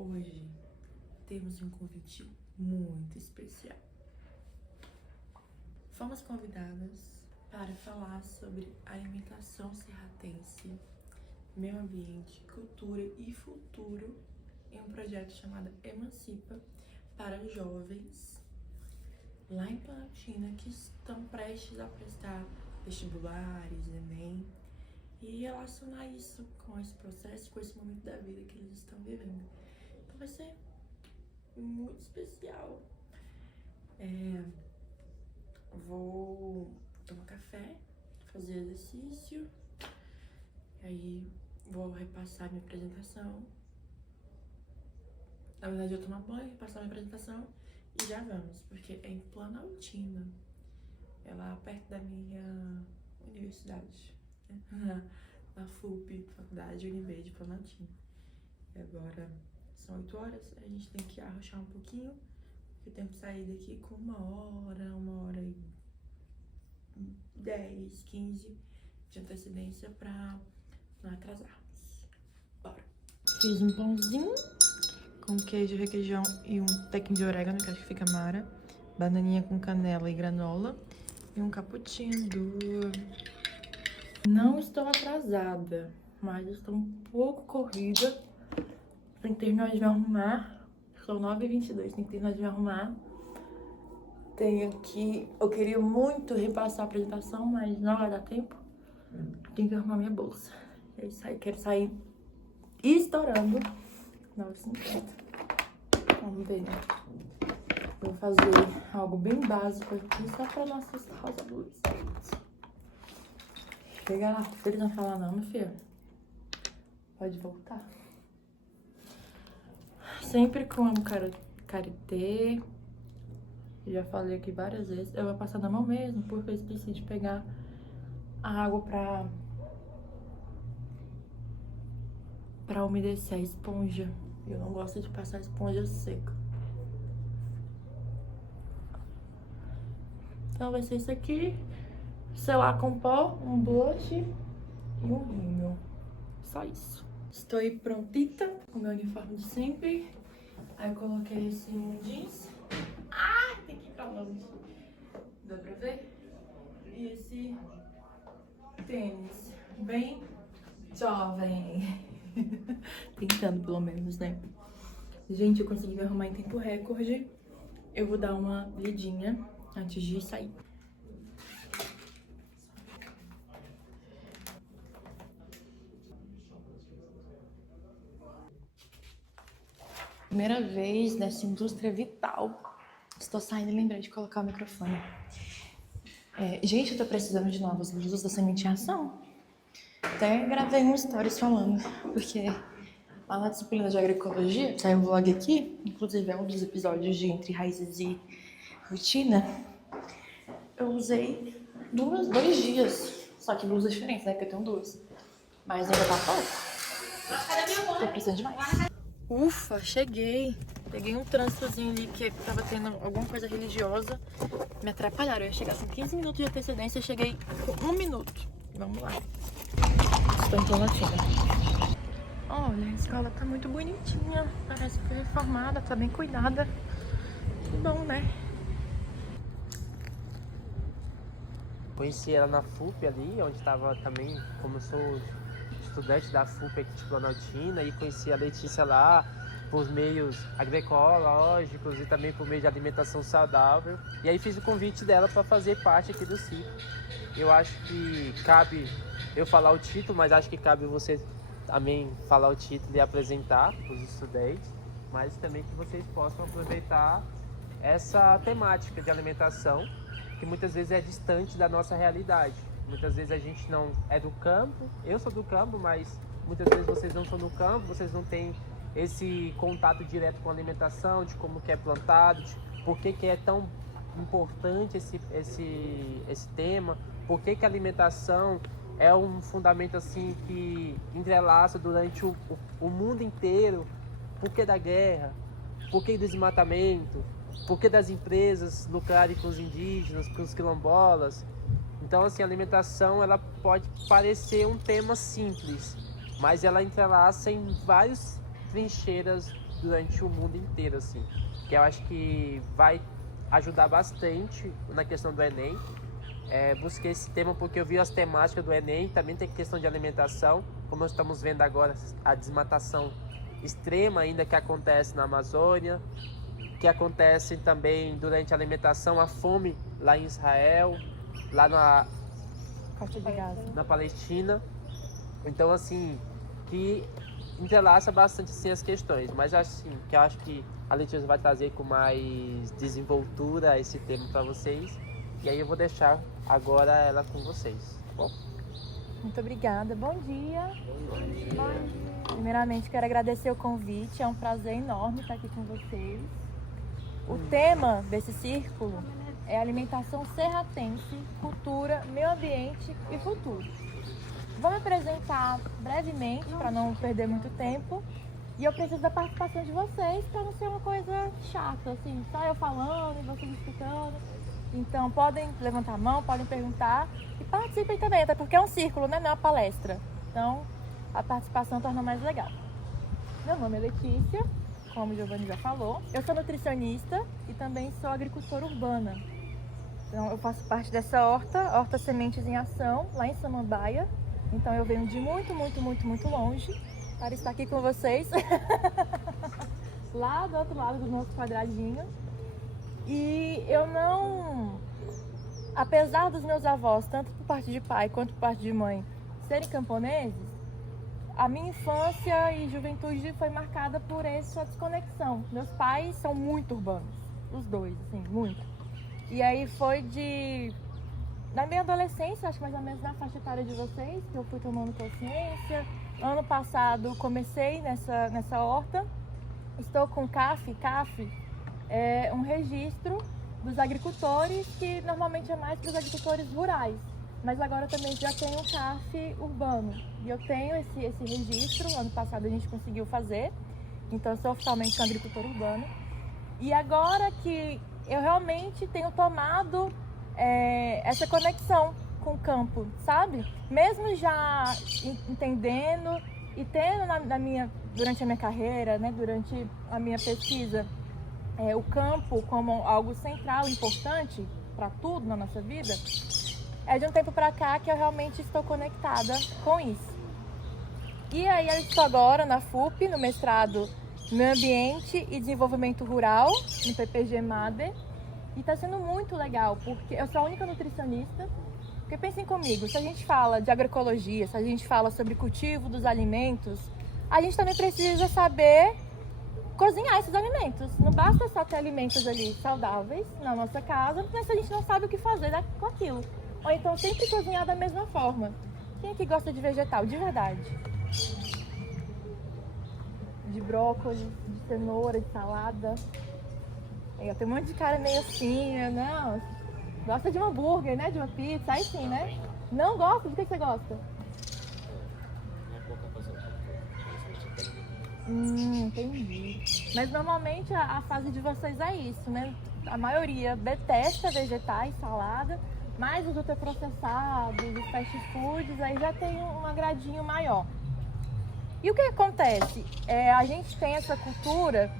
Hoje temos um convite muito especial. Fomos convidadas para falar sobre alimentação serratense, meio ambiente, cultura e futuro em um projeto chamado Emancipa para jovens lá em Planaltina que estão prestes a prestar vestibulares, Enem, e relacionar isso com esse processo, com esse momento da vida que eles estão vivendo. Então vai ser muito especial. Vou tomar café, fazer exercício, aí vou repassar minha apresentação. Na verdade, eu tomar banho, repassar minha apresentação e já vamos, porque é em Planaltina, é lá perto da minha universidade, né? Na FUP, Faculdade UNB de Planaltina. E agora são 8 horas, a gente tem que arrochar um pouquinho, porque eu tenho que sair daqui com 1h10, 15 de antecedência pra não atrasarmos. Bora! Fiz um pãozinho com queijo, requeijão e um tequinho de orégano, que acho que fica mara. Bananinha com canela e granola. E um cappuccino. Não estou atrasada, mas estou um pouco corrida. Tenho que terminar de me arrumar. São 9h22, tenho que terminar de me arrumar. Eu queria muito repassar a apresentação, mas não vai dar tempo. Tenho que arrumar minha bolsa. É isso aí, quero sair estourando 9h50. Vamos ver, né? Vou fazer algo bem básico aqui, só pra não assustar os adolescentes. Chega lá, se eles não falar não, meu filho, pode voltar. Sempre como karité. Já falei aqui várias vezes. Eu vou passar na mão mesmo, porque eu esqueci de pegar a água pra umedecer a esponja. Eu não gosto de passar a esponja seca. Então vai ser isso aqui. Selar com pó, um blush e um rímel. Só isso. Estou aí prontita com o meu uniforme de sempre. Aí eu coloquei esse jeans. Tem que ir pra longe. Dá pra ver? E esse tênis. Bem jovem. Tentando, pelo menos, né? Gente, eu consegui me arrumar em tempo recorde. Eu vou dar uma lidinha antes de sair. Primeira vez nessa indústria vital. Estou saindo e lembrei de colocar o microfone. Gente, eu tô precisando de novas blusas da Sementinha Ação. Até gravei um stories falando, porque lá na disciplina de agroecologia, saiu um vlog aqui, inclusive é um dos episódios de Entre Raízes e Rotina. Eu usei 2 dias, só que blusas diferentes, né? Porque eu tenho 2. Mas ainda tá pouco. Tô precisando de mais. Ufa, cheguei. Peguei um trânsitozinho ali que tava tendo alguma coisa religiosa. Me atrapalharam. Eu ia chegar com 15 minutos de antecedência. Eu cheguei com 1 minuto. Vamos lá. Estou em Planaltina. Olha, a escola tá muito bonitinha. Parece que foi reformada, tá bem cuidada. Que bom, né? Conheci ela na FUP ali, onde estava também, como eu sou estudante da FUP aqui de Planaltina, e conheci a Letícia lá por meios agroecológicos e também por meio de alimentação saudável. E aí fiz o convite dela para fazer parte aqui do ciclo. Eu acho que cabe eu falar o título, mas acho que cabe você também falar o título e apresentar os estudantes, mas também que vocês possam aproveitar essa temática de alimentação, que muitas vezes é distante da nossa realidade. Muitas vezes a gente não é do campo, eu sou do campo, mas muitas vezes vocês não são do campo, vocês não têm esse contato direto com a alimentação, de como que é plantado, de por que que é tão importante esse tema, por que que a alimentação é um fundamento assim que entrelaça durante o mundo inteiro, por que da guerra, por que do desmatamento, por que das empresas lucrarem com os indígenas, com os quilombolas. Então, assim, a alimentação, ela pode parecer um tema simples, mas ela entrelaça em várias trincheiras durante o mundo inteiro, assim. Que eu acho que vai ajudar bastante na questão do Enem. Busquei esse tema porque eu vi as temáticas do Enem, também tem questão de alimentação, como nós estamos vendo agora, a desmatação extrema ainda que acontece na Amazônia, que acontece também durante a alimentação, a fome lá em Israel, lá na Palestina. Então, assim, que entrelaça bastante assim, as questões, mas assim, que eu acho que a Letícia vai trazer com mais desenvoltura esse tema para vocês, e aí eu vou deixar agora ela com vocês, tá bom? Muito obrigada. Bom dia. Primeiramente, quero agradecer o convite. É um prazer enorme estar aqui com vocês. O tema desse círculo é alimentação serratense, cultura, meio ambiente e futuro. Vou me apresentar brevemente, para não perder muito tempo. E eu preciso da participação de vocês, para não ser uma coisa chata, assim, só eu falando e vocês escutando. Então, podem levantar a mão, podem perguntar e participem também, até porque é um círculo, né? Não é uma palestra. Então, a participação torna mais legal. Meu nome é Letícia, como o Giovanni já falou. Eu sou nutricionista e também sou agricultora urbana. Então, eu faço parte dessa Horta Sementes em Ação, lá em Samambaia. Então, eu venho de muito longe para estar aqui com vocês. Lá do outro lado do nosso quadradinho. E eu não... Apesar dos meus avós, tanto por parte de pai quanto por parte de mãe, serem camponeses, a minha infância e juventude foi marcada por essa desconexão. Meus pais são muito urbanos, os dois, assim, muito. E aí foi na minha adolescência, acho que mais ou menos na faixa etária de vocês, que eu fui tomando consciência. Ano passado comecei nessa horta, estou com CAF é um registro dos agricultores, que normalmente é mais para os agricultores rurais, mas agora também já tem um CAF urbano, e eu tenho esse registro. Ano passado a gente conseguiu fazer, então eu sou oficialmente um agricultor urbano, e agora que eu realmente tenho tomado essa conexão com o campo, sabe? Mesmo já entendendo e tendo durante a minha carreira, né, durante a minha pesquisa, o campo como algo central, importante para tudo na nossa vida, é de um tempo para cá que eu realmente estou conectada com isso. E aí eu estou agora na FUP, no mestrado Meio Ambiente e Desenvolvimento Rural, no PPG-MADE, e está sendo muito legal, porque eu sou a única nutricionista. Porque pensem comigo, se a gente fala de agroecologia, se a gente fala sobre cultivo dos alimentos, a gente também precisa saber cozinhar esses alimentos. Não basta só ter alimentos ali saudáveis na nossa casa, mas se a gente não sabe o que fazer com aquilo. Ou então sempre cozinhar da mesma forma. Quem aqui gosta de vegetal, de verdade? De brócolis, de cenoura, de salada. Tem um monte de cara meio assim, não, gosta de um hambúrguer, né? De uma pizza, aí sim, né? Não gosta? De que você gosta? Entendi. Mas normalmente a fase de vocês é isso, né? A maioria detesta vegetais, salada, mas os ultraprocessados, os fast foods, aí já tem um agradinho maior. E o que acontece? A gente tem essa cultura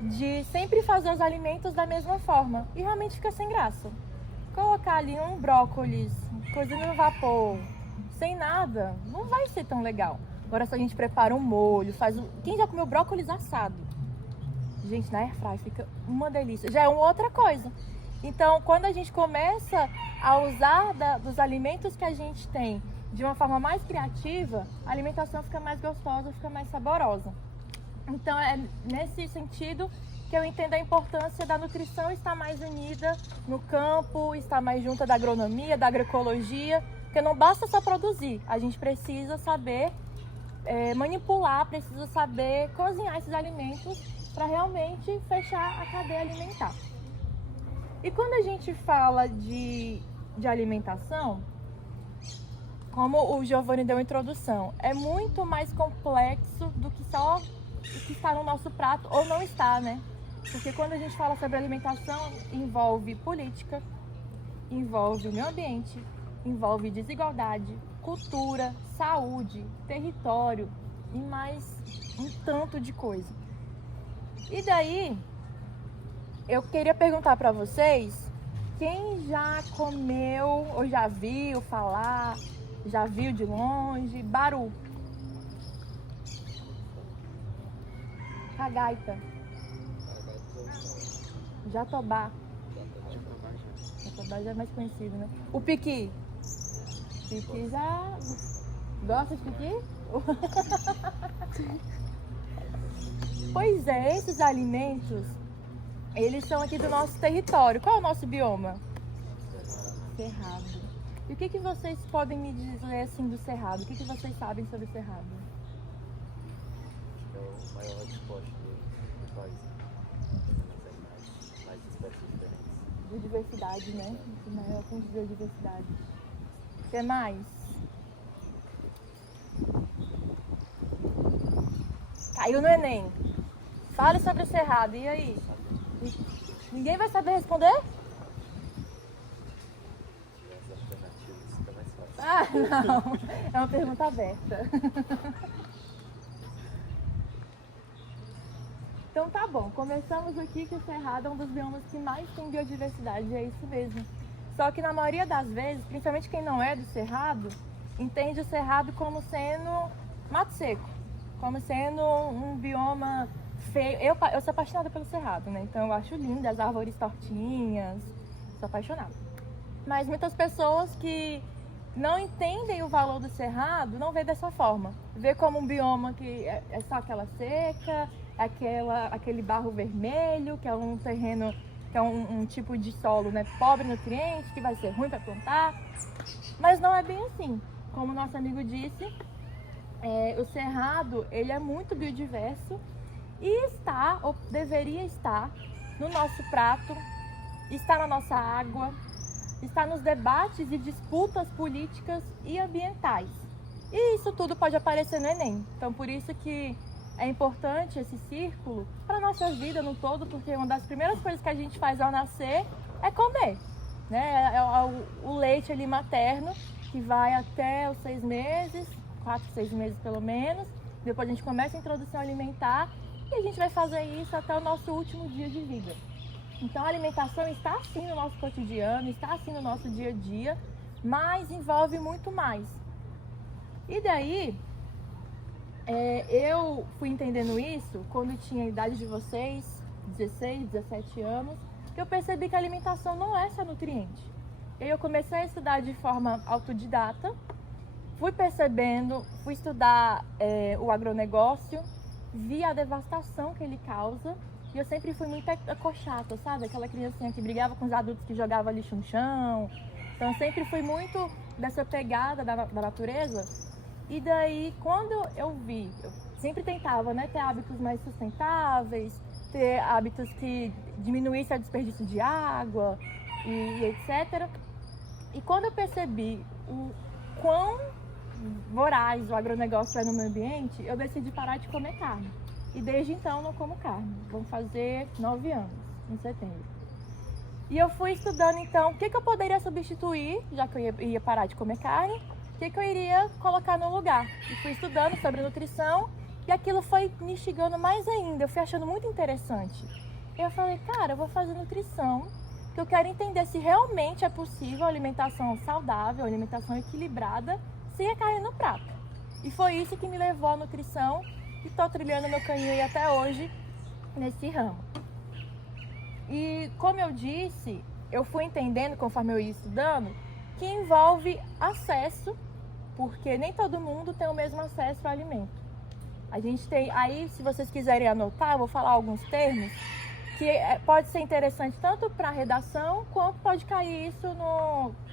de sempre fazer os alimentos da mesma forma e realmente fica sem graça. Colocar ali um brócolis, cozinha no vapor, sem nada, não vai ser tão legal. Agora se a gente prepara um molho, Quem já comeu brócolis assado? Gente, na airfryer fica uma delícia. Já é uma outra coisa. Então, quando a gente começa a usar dos alimentos que a gente tem de uma forma mais criativa, a alimentação fica mais gostosa, fica mais saborosa. Então, é nesse sentido que eu entendo a importância da nutrição estar mais unida no campo, estar mais junta da agronomia, da agroecologia, porque não basta só produzir, a gente precisa saber manipular, precisa saber cozinhar esses alimentos para realmente fechar a cadeia alimentar. E quando a gente fala de alimentação, como o Giovanni deu a introdução, é muito mais complexo do que só o que está no nosso prato ou não está, né? Porque quando a gente fala sobre alimentação, envolve política, envolve o meio ambiente, envolve desigualdade, cultura, saúde, território e mais um tanto de coisa. E daí, eu queria perguntar para vocês, quem já comeu ou já viu falar, já viu de longe, baru? Cagaita. Jatobá. Jatobá já é mais conhecido, né? O piqui. Piqui já... Gosta de piqui? Pois é, esses alimentos, eles são aqui do nosso território. Qual é o nosso bioma? Cerrado. E o que vocês podem me dizer assim do Cerrado? O que vocês sabem sobre o Cerrado? É o maior hotspot do país. Mais espécies diferentes. Biodiversidade, né? O maior ponto de biodiversidade. O que mais? Caiu no Enem. Fale sobre o Cerrado, e aí? Ninguém vai saber responder? As alternativas fica mais fácil. Ah, não. É uma pergunta aberta. Então tá bom, começamos aqui que o Cerrado é um dos biomas que mais tem biodiversidade, é isso mesmo. Só que na maioria das vezes, principalmente quem não é do Cerrado, entende o Cerrado como sendo mato seco, como sendo um bioma feio. Eu sou apaixonada pelo Cerrado, né? Então eu acho lindo as árvores tortinhas, sou apaixonada. Mas muitas pessoas que não entendem o valor do Cerrado não vê dessa forma. Vê como um bioma que é só aquela seca, aquele barro vermelho, que é um terreno, que é um tipo de solo, né, pobre em nutrientes, que vai ser ruim para plantar. Mas não é bem assim. Como nosso amigo disse, o Cerrado ele é muito biodiverso e está, ou deveria estar, no nosso prato, está na nossa água, está nos debates e disputas políticas e ambientais. E isso tudo pode aparecer no Enem. Então, por isso que é importante esse círculo para a nossa vida no todo, porque uma das primeiras coisas que a gente faz ao nascer é comer, né? É o leite ali materno, que vai até os 6 meses, 4, 6 meses pelo menos. Depois a gente começa a introdução alimentar e a gente vai fazer isso até o nosso último dia de vida. Então a alimentação está assim no nosso cotidiano, está assim no nosso dia a dia, mas envolve muito mais. E daí, eu fui entendendo isso quando tinha a idade de vocês, 16, 17 anos, que eu percebi que a alimentação não é só nutriente. Eu comecei a estudar de forma autodidata, fui percebendo, fui estudar o agronegócio, vi a devastação que ele causa, e eu sempre fui muito ecochata, sabe? Aquela criancinha que brigava com os adultos que jogava lixo no chão. Então eu sempre fui muito dessa pegada da natureza. E daí, quando eu sempre tentava, né, ter hábitos mais sustentáveis, ter hábitos que diminuíssem o desperdício de água e etc. E quando eu percebi o quão voraz o agronegócio é no meio ambiente, eu decidi parar de comer carne. E desde então não como carne. Vão fazer 9 anos, em setembro. E eu fui estudando então o que eu poderia substituir, já que eu ia parar de comer carne, o que eu iria colocar no lugar. E fui estudando sobre nutrição e aquilo foi me instigando mais ainda. Eu fui achando muito interessante. E eu falei, cara, eu vou fazer nutrição, que eu quero entender se realmente é possível alimentação saudável, alimentação equilibrada, sem a carne no prato. E foi isso que me levou à nutrição e estou trilhando meu caminho aí até hoje nesse ramo. E como eu disse, eu fui entendendo conforme eu ia estudando que envolve acesso, porque nem todo mundo tem o mesmo acesso ao alimento. A gente tem, aí se vocês quiserem anotar, eu vou falar alguns termos que pode ser interessante tanto para a redação, quanto pode cair isso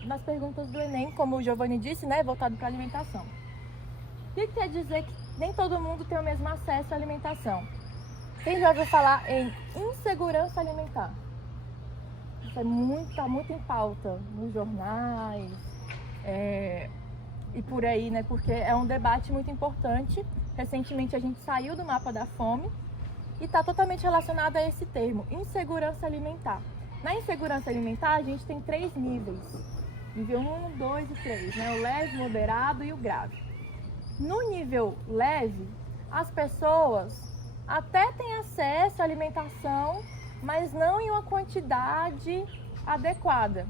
nas perguntas do Enem, como o Giovanni disse, né, voltado para a alimentação. O que quer dizer que nem todo mundo tem o mesmo acesso à alimentação? Quem já ouviu falar em insegurança alimentar? Isso tá muito em pauta nos jornais e por aí, né? Porque é um debate muito importante. Recentemente a gente saiu do mapa da fome e está totalmente relacionado a esse termo, insegurança alimentar. Na insegurança alimentar a gente tem 3 níveis. Nível 1, 2 e 3, né? O leve, o moderado e o grave. No nível leve, as pessoas até têm acesso à alimentação, mas não em uma quantidade adequada.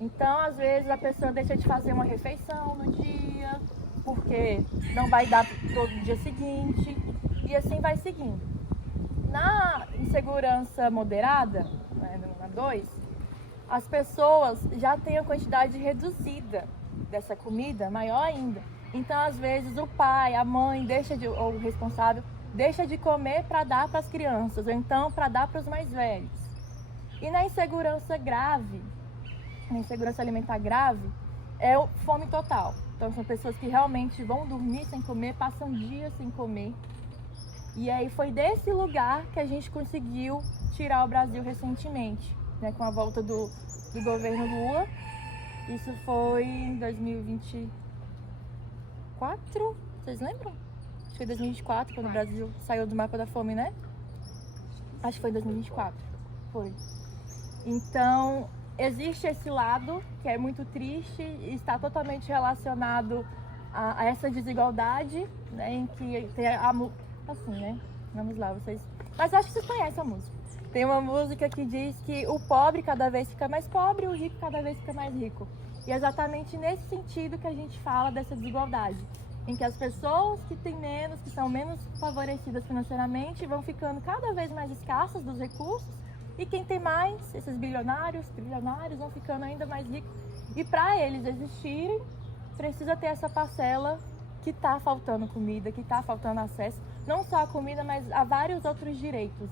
Então, às vezes, a pessoa deixa de fazer uma refeição no dia, porque não vai dar todo dia seguinte, e assim vai seguindo. Na insegurança moderada, né, na 2, as pessoas já têm a quantidade reduzida dessa comida, maior ainda. Então, às vezes, o pai, a mãe, ou o responsável, deixa de comer para dar para as crianças, ou então para dar para os mais velhos. E na insegurança grave, na insegurança alimentar grave, é o fome total. Então, são pessoas que realmente vão dormir sem comer, passam dias sem comer. E aí foi desse lugar que a gente conseguiu tirar o Brasil recentemente, né, com a volta do governo Lula. Isso foi em 2024, vocês lembram? Acho que foi 2024, quando o Brasil saiu do mapa da fome, né? Acho que foi 2024, foi. Então, existe esse lado que é muito triste e está totalmente relacionado a essa desigualdade, né, em que tem assim, né? Vamos lá, vocês... Mas acho que vocês conhecem a música. Tem uma música que diz que o pobre cada vez fica mais pobre e o rico cada vez fica mais rico. E é exatamente nesse sentido que a gente fala dessa desigualdade, em que as pessoas que têm menos, que são menos favorecidas financeiramente, vão ficando cada vez mais escassas dos recursos, e quem tem mais, esses bilionários, trilionários, vão ficando ainda mais ricos. E para eles existirem, precisa ter essa parcela que está faltando comida, que está faltando acesso, não só a comida, mas a vários outros direitos.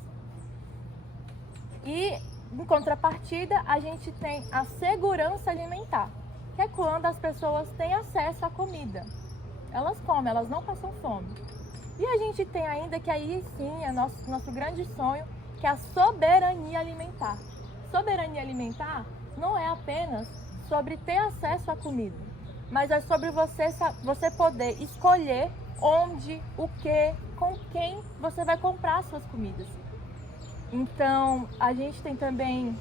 E, em contrapartida, a gente tem a segurança alimentar, que é quando as pessoas têm acesso à comida. Elas comem, elas não passam fome. E a gente tem ainda, que aí sim é nosso grande sonho, que é a soberania alimentar. Soberania alimentar não é apenas sobre ter acesso à comida, mas é sobre você poder escolher onde, o que, com quem você vai comprar suas comidas. Então, a gente tem também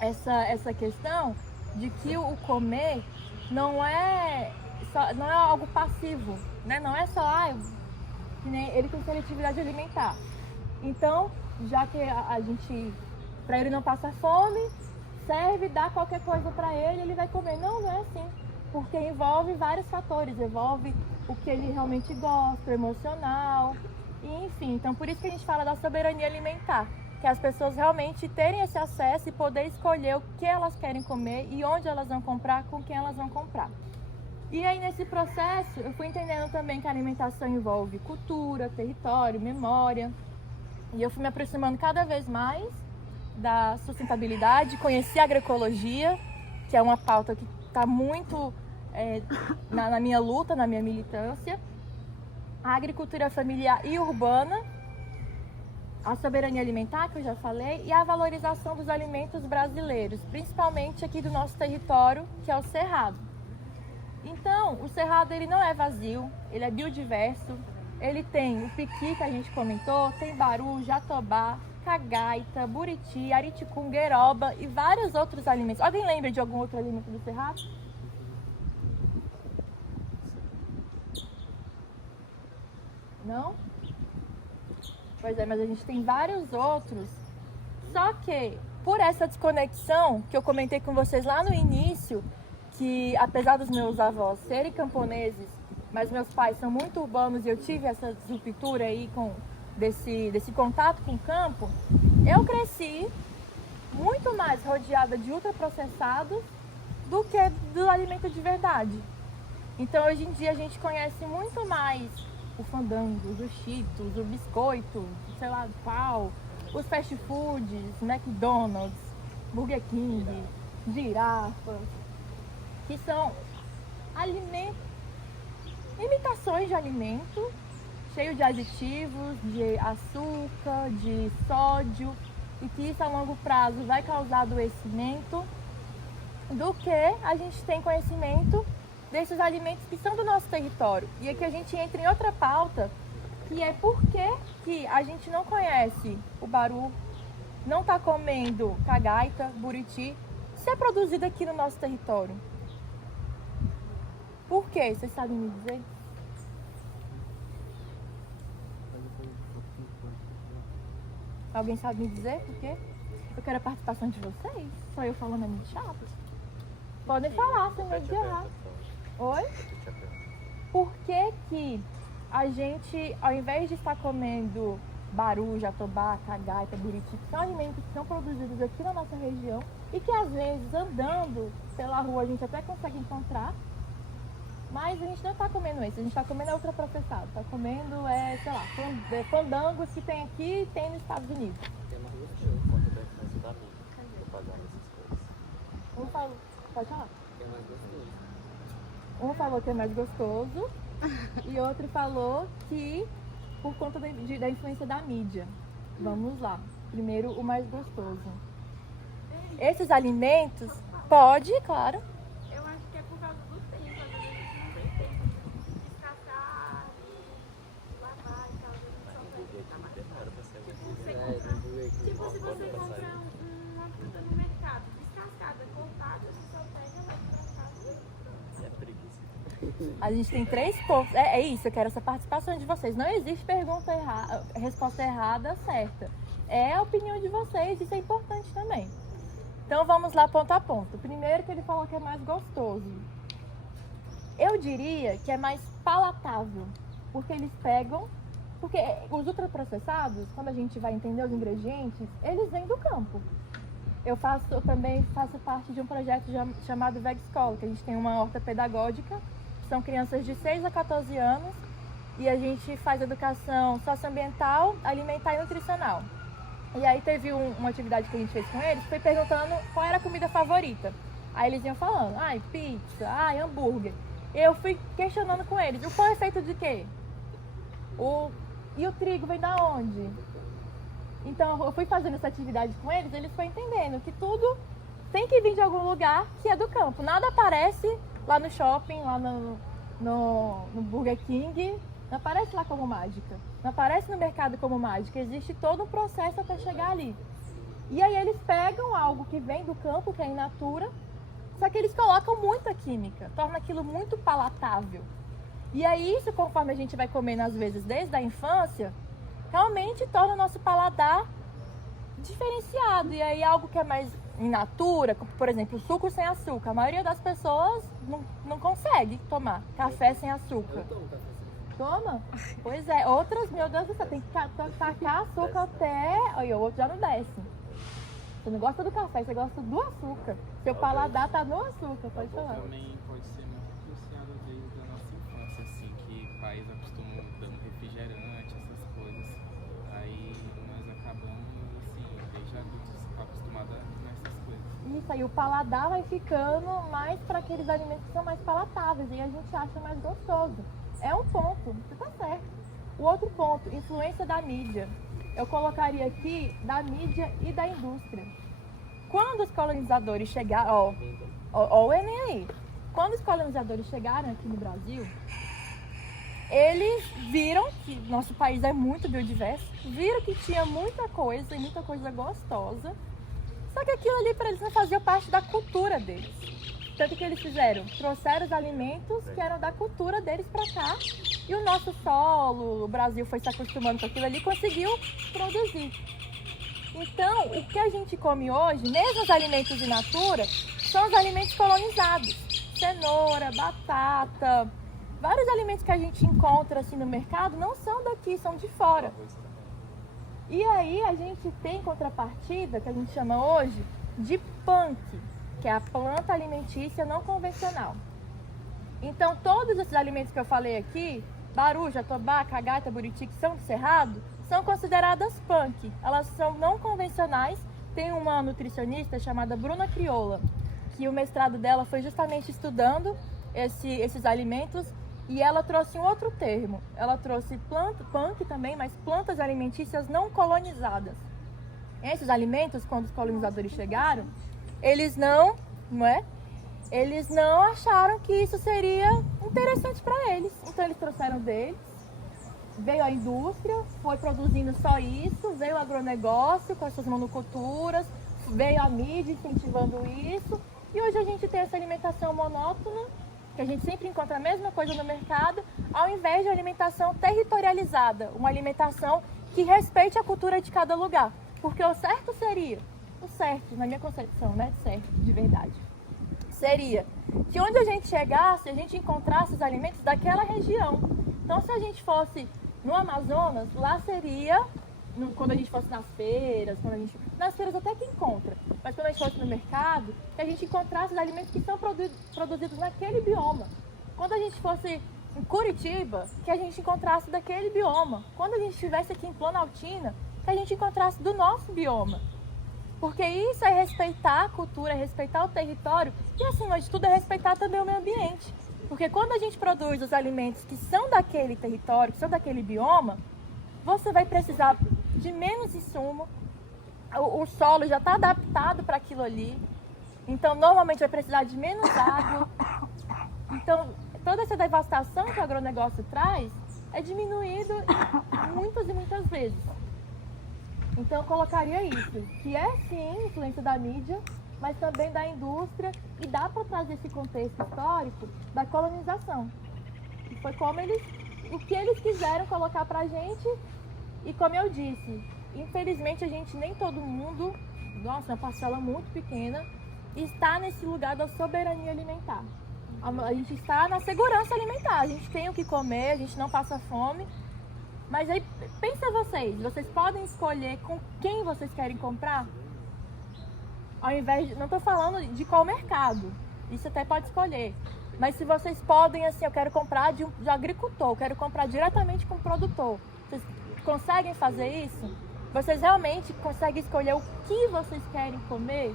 essa questão de que o comer não é algo passivo, né? Não é só, ele tem seletividade alimentar. Então, já que a gente, para ele não passar fome, serve, dá qualquer coisa para ele, ele vai comer. Não, não é assim, porque envolve vários fatores, envolve o que ele realmente gosta, o emocional, e enfim. Então, por isso que a gente fala da soberania alimentar, que as pessoas realmente terem esse acesso e poder escolher o que elas querem comer e onde elas vão comprar, com quem elas vão comprar. E aí, nesse processo, eu fui entendendo também que a alimentação envolve cultura, território, memória. E eu fui me aproximando cada vez mais da sustentabilidade, conheci a agroecologia, que é uma pauta que está muito na minha luta, na minha militância. A agricultura familiar e urbana, a soberania alimentar, que eu já falei, e a valorização dos alimentos brasileiros, principalmente aqui do nosso território, que é o Cerrado. Então, o Cerrado ele não é vazio, ele é biodiverso, ele tem o piqui que a gente comentou, tem baru, jatobá, cagaita, buriti, ariticum, gueroba e vários outros alimentos. Alguém lembra de algum outro alimento do Cerrado? Não? Pois é, mas a gente tem vários outros. Só que, por essa desconexão que eu comentei com vocês lá no início, que apesar dos meus avós serem camponeses, mas meus pais são muito urbanos e eu tive essa ruptura aí desse contato com o campo, eu cresci muito mais rodeada de ultraprocessados do que do alimento de verdade. Então, hoje em dia, a gente conhece muito mais o fandango, os cheetos, o biscoito, sei lá qual, os fast foods, McDonald's, Burger King, girafas, que são imitações de alimento, cheio de aditivos, de açúcar, de sódio, e que isso a longo prazo vai causar adoecimento, do que a gente tem conhecimento desses alimentos que são do nosso território. E aqui a gente entra em outra pauta, que é por que a gente não conhece o baru, não está comendo cagaita, buriti, se é produzido aqui no nosso território. Por quê? Vocês sabem me dizer? Alguém sabe me dizer por quê? Eu quero a participação de vocês. Só eu falando é muito chato. Podem falar, sem medo de errar. Oi? Por que que a gente, ao invés de estar comendo baru, jatobá, cagaita, buriti, que são alimentos que são produzidos aqui na nossa região e que às vezes andando pela rua a gente até consegue encontrar, mas a gente não está comendo esse, a gente está comendo ultraprocessado, está comendo, sei lá, fandangos que tem aqui e tem nos Estados Unidos. Tem uma relação conta da influência da mídia, propaganda, essas coisas. Um falou, pode falar? Tem mais gostoso. Um falou que é mais gostoso e outro falou que por conta da influência da mídia. Vamos lá. Primeiro, o mais gostoso. Esses alimentos, pode, claro. Eu acho que é por causa do tempo, às vezes a gente não tem tempo de descascar e lavar e tal, às vezes a gente só vai Demora pra sair. tipo, você comprar, tipo, se você comprar uma fruta no mercado, descascada, cortada, você só pega, vai pra casa e É preguiça. A gente tem 3 pontos. É isso, eu quero essa participação de vocês. Não existe resposta errada, certa. É a opinião de vocês, isso é importante também. Então vamos lá ponto a ponto. Primeiro que ele falou que é mais gostoso. Eu diria que é mais palatável, porque eles pegam... Porque os ultraprocessados, quando a gente vai entender os ingredientes, eles vêm do campo. Eu também faço parte de um projeto chamado Veg Escola, que a gente tem uma horta pedagógica, são crianças de 6 a 14 anos, e a gente faz educação socioambiental, alimentar e nutricional. E aí teve uma atividade que a gente fez com eles, foi perguntando qual era a comida favorita. Aí eles iam falando, pizza, hambúrguer. Eu fui questionando com eles, o pão é feito de quê? E o trigo vem da onde? Então eu fui fazendo essa atividade com eles, eles foram entendendo que tudo tem que vir de algum lugar que é do campo. Nada aparece lá no shopping, lá no Burger King, não aparece lá como mágica. Não aparece no mercado como mágica. Existe todo um processo até chegar ali. E aí eles pegam algo que vem do campo, que é in natura, só que eles colocam muita química, torna aquilo muito palatável. E aí isso, conforme a gente vai comendo às vezes desde a infância, realmente torna o nosso paladar diferenciado. E aí algo que é mais in natura, como, por exemplo, suco sem açúcar. A maioria das pessoas não consegue tomar café sem açúcar. Toma? Pois é. Outras, meu Deus do céu, tem que tacar açúcar até... Olha, o outro já não desce. Você não gosta do café, você gosta do açúcar. Seu paladar tá no açúcar, pode falar. Também pode ser muito influenciado desde a nossa infância, assim, que pais acostumam dando refrigerante, essas coisas. Aí nós acabamos, assim, desde adultos acostumados nessas coisas. Isso aí, o paladar vai ficando mais para aqueles alimentos que são mais palatáveis e a gente acha mais gostoso. É um ponto, você tá certo. O outro ponto, influência da mídia. Eu colocaria aqui da mídia e da indústria. Quando os colonizadores chegaram, ó o Enem aí. Quando os colonizadores chegaram aqui no Brasil, eles viram que nosso país é muito biodiverso, viram que tinha muita coisa e muita coisa gostosa, só que aquilo ali para eles não fazia parte da cultura deles. Tanto que eles trouxeram os alimentos que eram da cultura deles para cá, e o nosso solo, o Brasil foi se acostumando com aquilo ali e conseguiu produzir. Então, o que a gente come hoje, mesmo os alimentos in natura, são os alimentos colonizados. Cenoura, batata, vários alimentos que a gente encontra assim no mercado não são daqui, são de fora. E aí a gente tem contrapartida, que a gente chama hoje de punk, que é a planta alimentícia não convencional. Então, todos esses alimentos que eu falei aqui, baru, jatobá, cagaita, buriti, que são do cerrado, são consideradas punk. Elas são não convencionais. Tem uma nutricionista chamada Bruna Crioula, que o mestrado dela foi justamente estudando esses alimentos, e ela trouxe um outro termo. Ela trouxe punk também, mas plantas alimentícias não colonizadas. Esses alimentos, quando os colonizadores chegaram, eles não acharam que isso seria interessante para eles. Então eles trouxeram deles, veio a indústria, foi produzindo só isso, veio o agronegócio com essas monoculturas, veio a mídia incentivando isso, e hoje a gente tem essa alimentação monótona, que a gente sempre encontra a mesma coisa no mercado, ao invés de alimentação territorializada, uma alimentação que respeite a cultura de cada lugar. Porque o certo seria, o certo, na minha concepção, né, certo, de verdade, seria que onde a gente chegasse, a gente encontrasse os alimentos daquela região. Então, se a gente fosse no Amazonas, lá seria, quando a gente fosse nas feiras, nas feiras até que encontra, mas quando a gente fosse no mercado, que a gente encontrasse os alimentos que são produzidos naquele bioma. Quando a gente fosse em Curitiba, que a gente encontrasse daquele bioma. Quando a gente estivesse aqui em Planaltina, que a gente encontrasse do nosso bioma. Porque isso é respeitar a cultura, é respeitar o território e, acima de tudo, é respeitar também o meio ambiente. Porque quando a gente produz os alimentos que são daquele território, que são daquele bioma, você vai precisar de menos insumo, o solo já está adaptado para aquilo ali, então normalmente vai precisar de menos água. Então, toda essa devastação que o agronegócio traz é diminuído muitas e muitas vezes. Então eu colocaria isso, que é sim influência da mídia, mas também da indústria, e dá para trazer esse contexto histórico da colonização. Que foi o que eles quiseram colocar pra gente, e como eu disse, infelizmente a gente nem todo mundo, nossa, uma parcela muito pequena, está nesse lugar da soberania alimentar. A gente está na segurança alimentar, a gente tem o que comer, a gente não passa fome. Mas aí, pensa vocês podem escolher com quem vocês querem comprar? Ao invés de, não estou falando de qual mercado, isso até pode escolher. Mas se vocês podem, assim, eu quero comprar de agricultor, eu quero comprar diretamente com o produtor. Vocês conseguem fazer isso? Vocês realmente conseguem escolher o que vocês querem comer?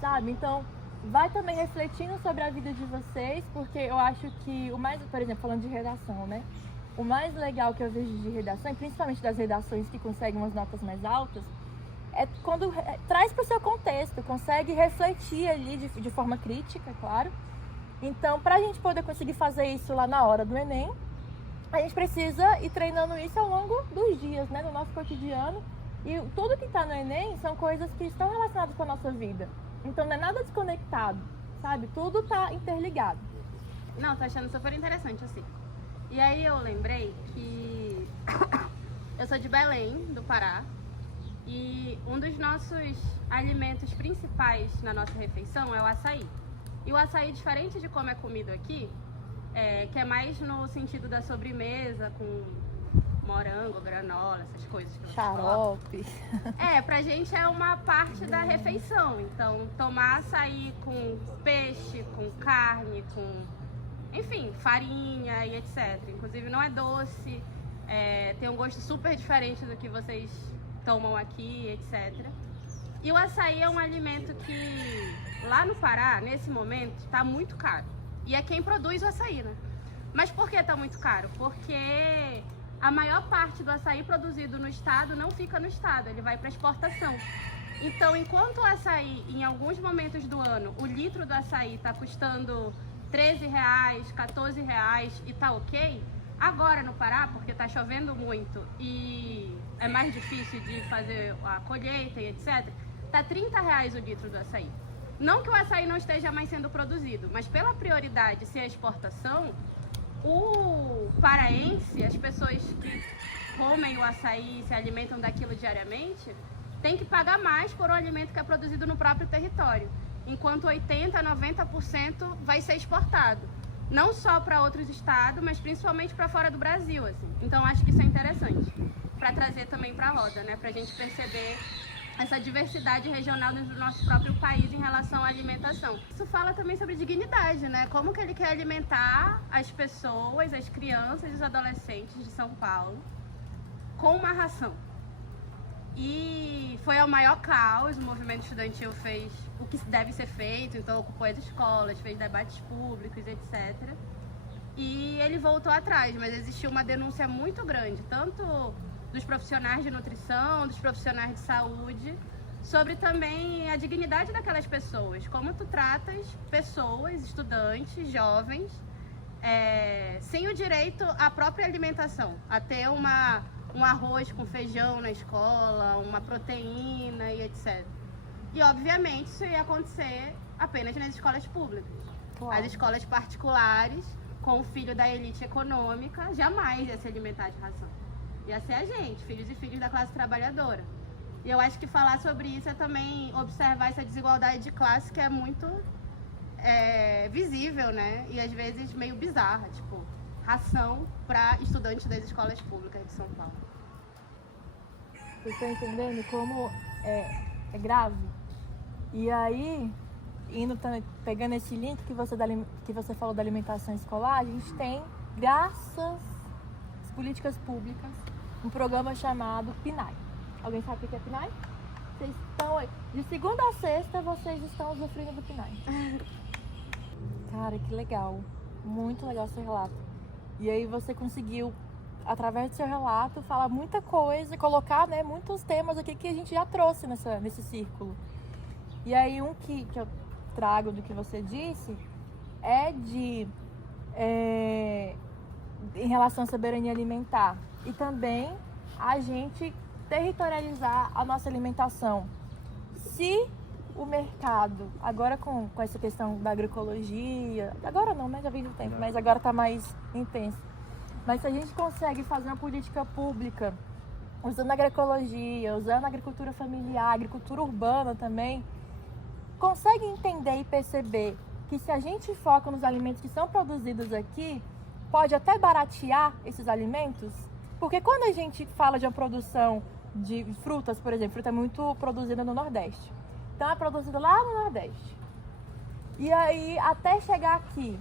Sabe? Então, vai também refletindo sobre a vida de vocês, porque eu acho que o mais, por exemplo, falando de redação, né? O mais legal que eu vejo de redação, e principalmente das redações que conseguem umas notas mais altas, é quando traz para o seu contexto, consegue refletir ali de forma crítica, claro. Então, para a gente poder conseguir fazer isso lá na hora do Enem, a gente precisa ir treinando isso ao longo dos dias, né, no nosso cotidiano. E tudo que está no Enem são coisas que estão relacionadas com a nossa vida. Então, não é nada desconectado, sabe? Tudo está interligado. Não, tô achando super interessante, assim. E aí eu lembrei que eu sou de Belém, do Pará, e um dos nossos alimentos principais na nossa refeição é o açaí. E o açaí, diferente de como é comido aqui, que é mais no sentido da sobremesa, com morango, granola, essas coisas que você Xarope. pra gente é uma parte da refeição. Então, tomar açaí com peixe, com carne, enfim, farinha e etc. Inclusive não é doce, tem um gosto super diferente do que vocês tomam aqui, etc. E o açaí é um alimento que lá no Pará, nesse momento, está muito caro. E é quem produz o açaí, né? Mas por que está muito caro? Porque a maior parte do açaí produzido no estado não fica no estado, ele vai para exportação. Então, enquanto o açaí, em alguns momentos do ano, o litro do açaí está custando R$13, R$14 e tá ok, agora no Pará, porque tá chovendo muito e é mais difícil de fazer a colheita e etc, tá R$30 o litro do açaí. Não que o açaí não esteja mais sendo produzido, mas pela prioridade ser a exportação, o paraense, as pessoas que comem o açaí e se alimentam daquilo diariamente, tem que pagar mais por um alimento que é produzido no próprio território. Enquanto 80% a 90% vai ser exportado. Não só para outros estados, mas principalmente para fora do Brasil, assim. Então acho que isso é interessante, para trazer também para a roda, né? Para a gente perceber essa diversidade regional do nosso próprio país em relação à alimentação. Isso fala também sobre dignidade, né? Como que ele quer alimentar as pessoas, as crianças e os adolescentes de São Paulo com uma ração. E foi ao maior caos, o movimento estudantil fez o que deve ser feito, então ocupou as escolas, fez debates públicos, etc. E ele voltou atrás, mas existiu uma denúncia muito grande, tanto dos profissionais de nutrição, dos profissionais de saúde, sobre também a dignidade daquelas pessoas, como tu tratas pessoas, estudantes, jovens, sem o direito à própria alimentação, a ter um arroz com feijão na escola, uma proteína e etc. E, obviamente, isso ia acontecer apenas nas escolas públicas. Claro. As escolas particulares, com o filho da elite econômica, jamais ia se alimentar de ração. Ia ser a gente, filhos e filhas da classe trabalhadora. E eu acho que falar sobre isso é também observar essa desigualdade de classe que é muito visível, né? E às vezes meio bizarra, tipo, ração para estudantes das escolas públicas de São Paulo. Vocês estão entendendo como é grave? E aí, pegando esse link que você falou da alimentação escolar, a gente tem, graças às políticas públicas, um programa chamado PNAE. Alguém sabe o que é PNAE? Vocês estão aí. De segunda a sexta, vocês estão usufruindo do PNAE. Cara, que legal. Muito legal seu relato. E aí você conseguiu, através do seu relato, falar muita coisa, colocar, né, muitos temas aqui que a gente já trouxe nesse círculo. E aí um que eu trago do que você disse é em relação à soberania alimentar. E também a gente territorializar a nossa alimentação. Se o mercado, agora com essa questão da agroecologia, agora não, mas já vem do tempo, mas agora está mais intenso. Mas se a gente consegue fazer uma política pública usando a agroecologia, usando a agricultura familiar, agricultura urbana também, consegue entender e perceber que se a gente foca nos alimentos que são produzidos aqui, pode até baratear esses alimentos? Porque quando a gente fala de uma produção de frutas, por exemplo, fruta é muito produzida no Nordeste. Então é produzida lá no Nordeste. E aí, até chegar aqui,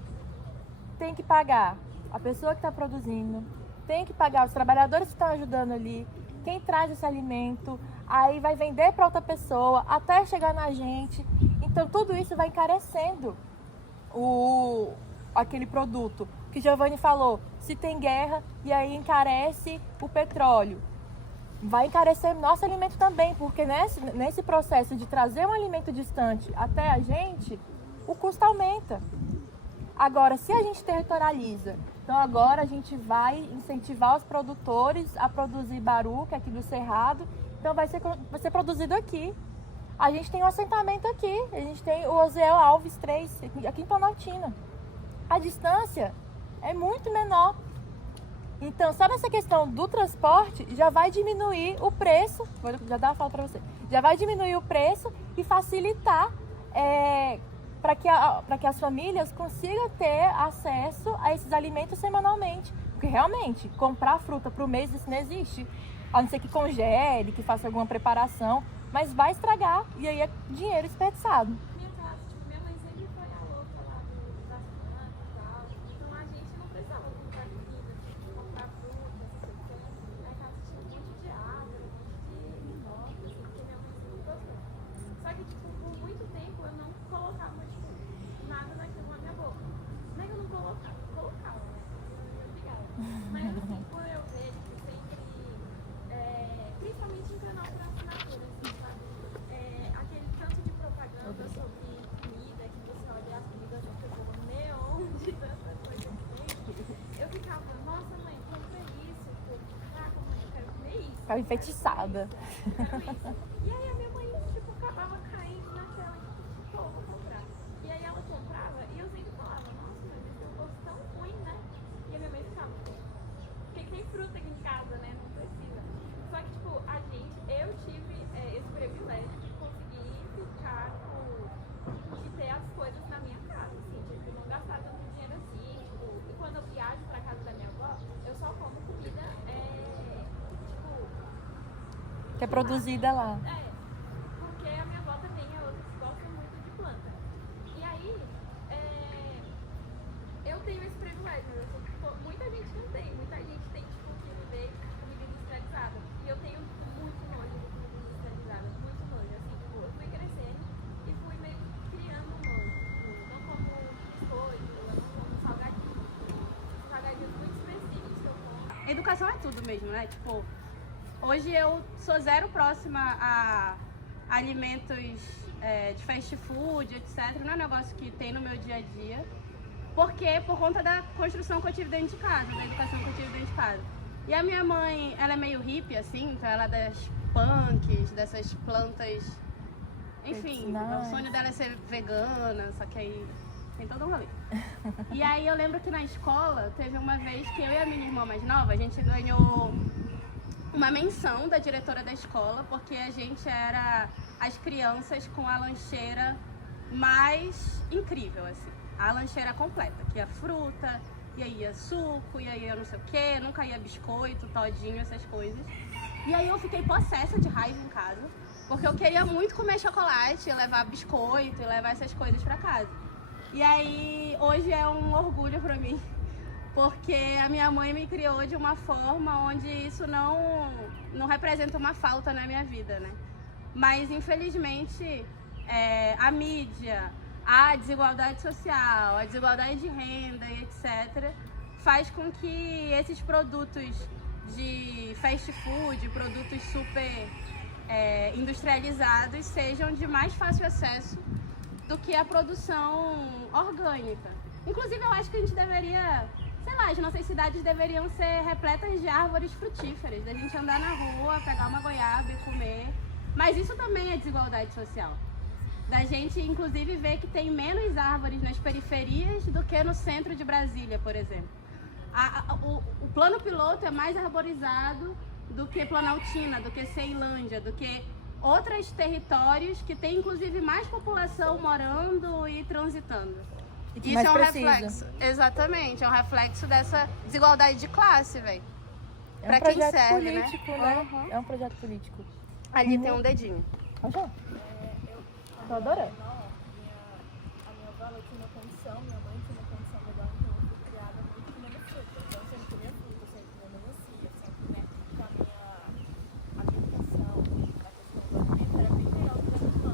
tem que pagar a pessoa que está produzindo, tem que pagar os trabalhadores que estão ajudando ali, quem traz esse alimento, aí vai vender para outra pessoa, até chegar na gente. Então tudo isso vai encarecendo aquele produto. Que Giovanni falou, se tem guerra e aí encarece o petróleo, vai encarecer nosso alimento também, porque nesse processo de trazer um alimento distante até a gente, o custo aumenta. Agora, se a gente territorializa, então agora a gente vai incentivar os produtores a produzir baru, que é aqui do Cerrado, então vai ser produzido aqui. A gente tem um assentamento aqui, a gente tem o Osiel Alves 3, aqui em Planaltina. A distância é muito menor. Então, só nessa questão do transporte, já vai diminuir o preço, vou já dar a fala para você, já vai diminuir o preço e facilitar para que as famílias consigam ter acesso a esses alimentos semanalmente. Porque realmente, comprar fruta para o mês, isso não existe. A não ser que congele, que faça alguma preparação, mas vai estragar e aí é dinheiro desperdiçado. Minha casa, tipo, minha mãe sempre foi a louca lá das plantas e tal. Então a gente não precisava comprar comida, comprar fruta, essas coisas. Minha casa tinha um monte de árvore, um monte de horta, assim, porque minha mãe sempre gostou. Só que, tipo, por muito tempo eu não colocava, tipo, nada daquilo na minha boca. Não é que eu não colocava, eu colocava, né? Eu me obrigava. Mas assim, por eu ver, tipo, sempre, principalmente em canal por assinatura, assim, sabe? Aquele tanto de propaganda sobre comida, que você olha as comidas da pessoa neon, de tanta coisa que tem. Eu ficava, nossa mãe, compra isso. Caraca, mãe, eu quero comer isso. Ficava enfeitiçada. Eu quero isso. E aí a minha mãe, tipo, acabava caindo naquela, tipo, pô, vou comprar. E aí ela comprava e eu sempre falava, nossa mãe, mas tem um gosto tão ruim, né? E a minha mãe ficava, porque tem fruta aqui em casa, né? Não precisa. Só que, tipo, eu tive esse privilégio de conseguir ficar, de ter as coisas na minha casa, assim, tipo, não gastar tanto dinheiro assim, tipo, e quando eu viajo pra casa da minha avó, eu só como comida, tipo... Que é produzida lá. Porque a minha avó também é outra que gosta muito de planta. E aí, eu tenho esse privilégio, mas eu sei que muita gente não tem, muita gente tem, tipo, que viver comida industrializada. E eu tenho muito nojo de comida industrializada, muito nojo, assim, tipo, eu fui crescendo e fui meio que criando um nojo, tipo, não como biscoito, eu não como salgadinhos muito específicos que eu como. Educação é tudo mesmo, né? Tipo, hoje eu sou zero próxima a alimentos de fast food, etc. Não é um negócio que tem no meu dia a dia. Porque por conta da construção que eu tive dentro de casa, da educação que eu tive dentro de casa. E a minha mãe, ela é meio hippie, assim, então ela é das punks, dessas plantas... Enfim, o sonho dela é ser vegana, só que aí tem todo um rolê. E aí eu lembro que na escola, teve uma vez que eu e a minha irmã mais nova, a gente ganhou uma menção da diretora da escola, porque a gente era as crianças com a lancheira mais incrível, assim. A lancheira completa, que ia fruta, e aí ia suco, e aí ia não sei o quê, nunca ia biscoito, todinho, essas coisas. E aí eu fiquei possessa de raiva em casa, porque eu queria muito comer chocolate, levar biscoito e levar essas coisas pra casa. E aí hoje é um orgulho pra mim, porque a minha mãe me criou de uma forma onde isso não representa uma falta na minha vida, né? Mas infelizmente a mídia, a desigualdade social, a desigualdade de renda e etc. faz com que esses produtos de fast food, produtos super industrializados, sejam de mais fácil acesso do que a produção orgânica. Inclusive, eu acho que a gente deveria, sei lá, as nossas cidades deveriam ser repletas de árvores frutíferas, da gente andar na rua, pegar uma goiaba e comer. Mas isso também é desigualdade social. Da gente, inclusive, ver que tem menos árvores nas periferias do que no centro de Brasília, por exemplo. O plano piloto é mais arborizado do que Planaltina, do que Ceilândia, do que outros territórios que tem, inclusive, mais população morando e transitando. E Isso mais é um precisa. reflexo, exatamente, é um reflexo dessa desigualdade de classe, velho. É um Pra quem projeto serve, político, né? né? É um projeto político. Ali tem um dedinho. Olha, tô adorando. A minha avó ela tinha uma condição, minha mãe tinha uma condição melhor, então eu fui criada muito comendo fruta. Então eu sempre comia fruta, sempre comia melancia, sempre, né? Então a minha alimentação, na questão do alimento, era bem melhor do que a minha irmã.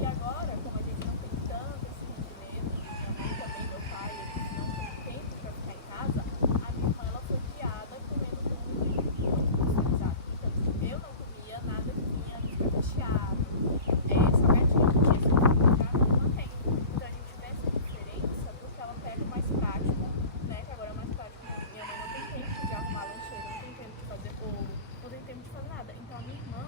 E agora, como a gente não tem tanto esse rendimento, minha mãe também, meu pai, eles não têm tempo pra ficar em casa, a minha irmã ela foi criada comendo muito industrializado. Então, tipo, eu não comia nada que tinha recheado, salgadinho, porque isso aqui em casa não tem. Então a gente vê essa diferença porque ela pega o mais prático, né? Que agora é o mais prático. Minha mãe não tem tempo de arrumar lancheira, não tem tempo de fazer bolo, não tem tempo de fazer nada. Então a minha irmã,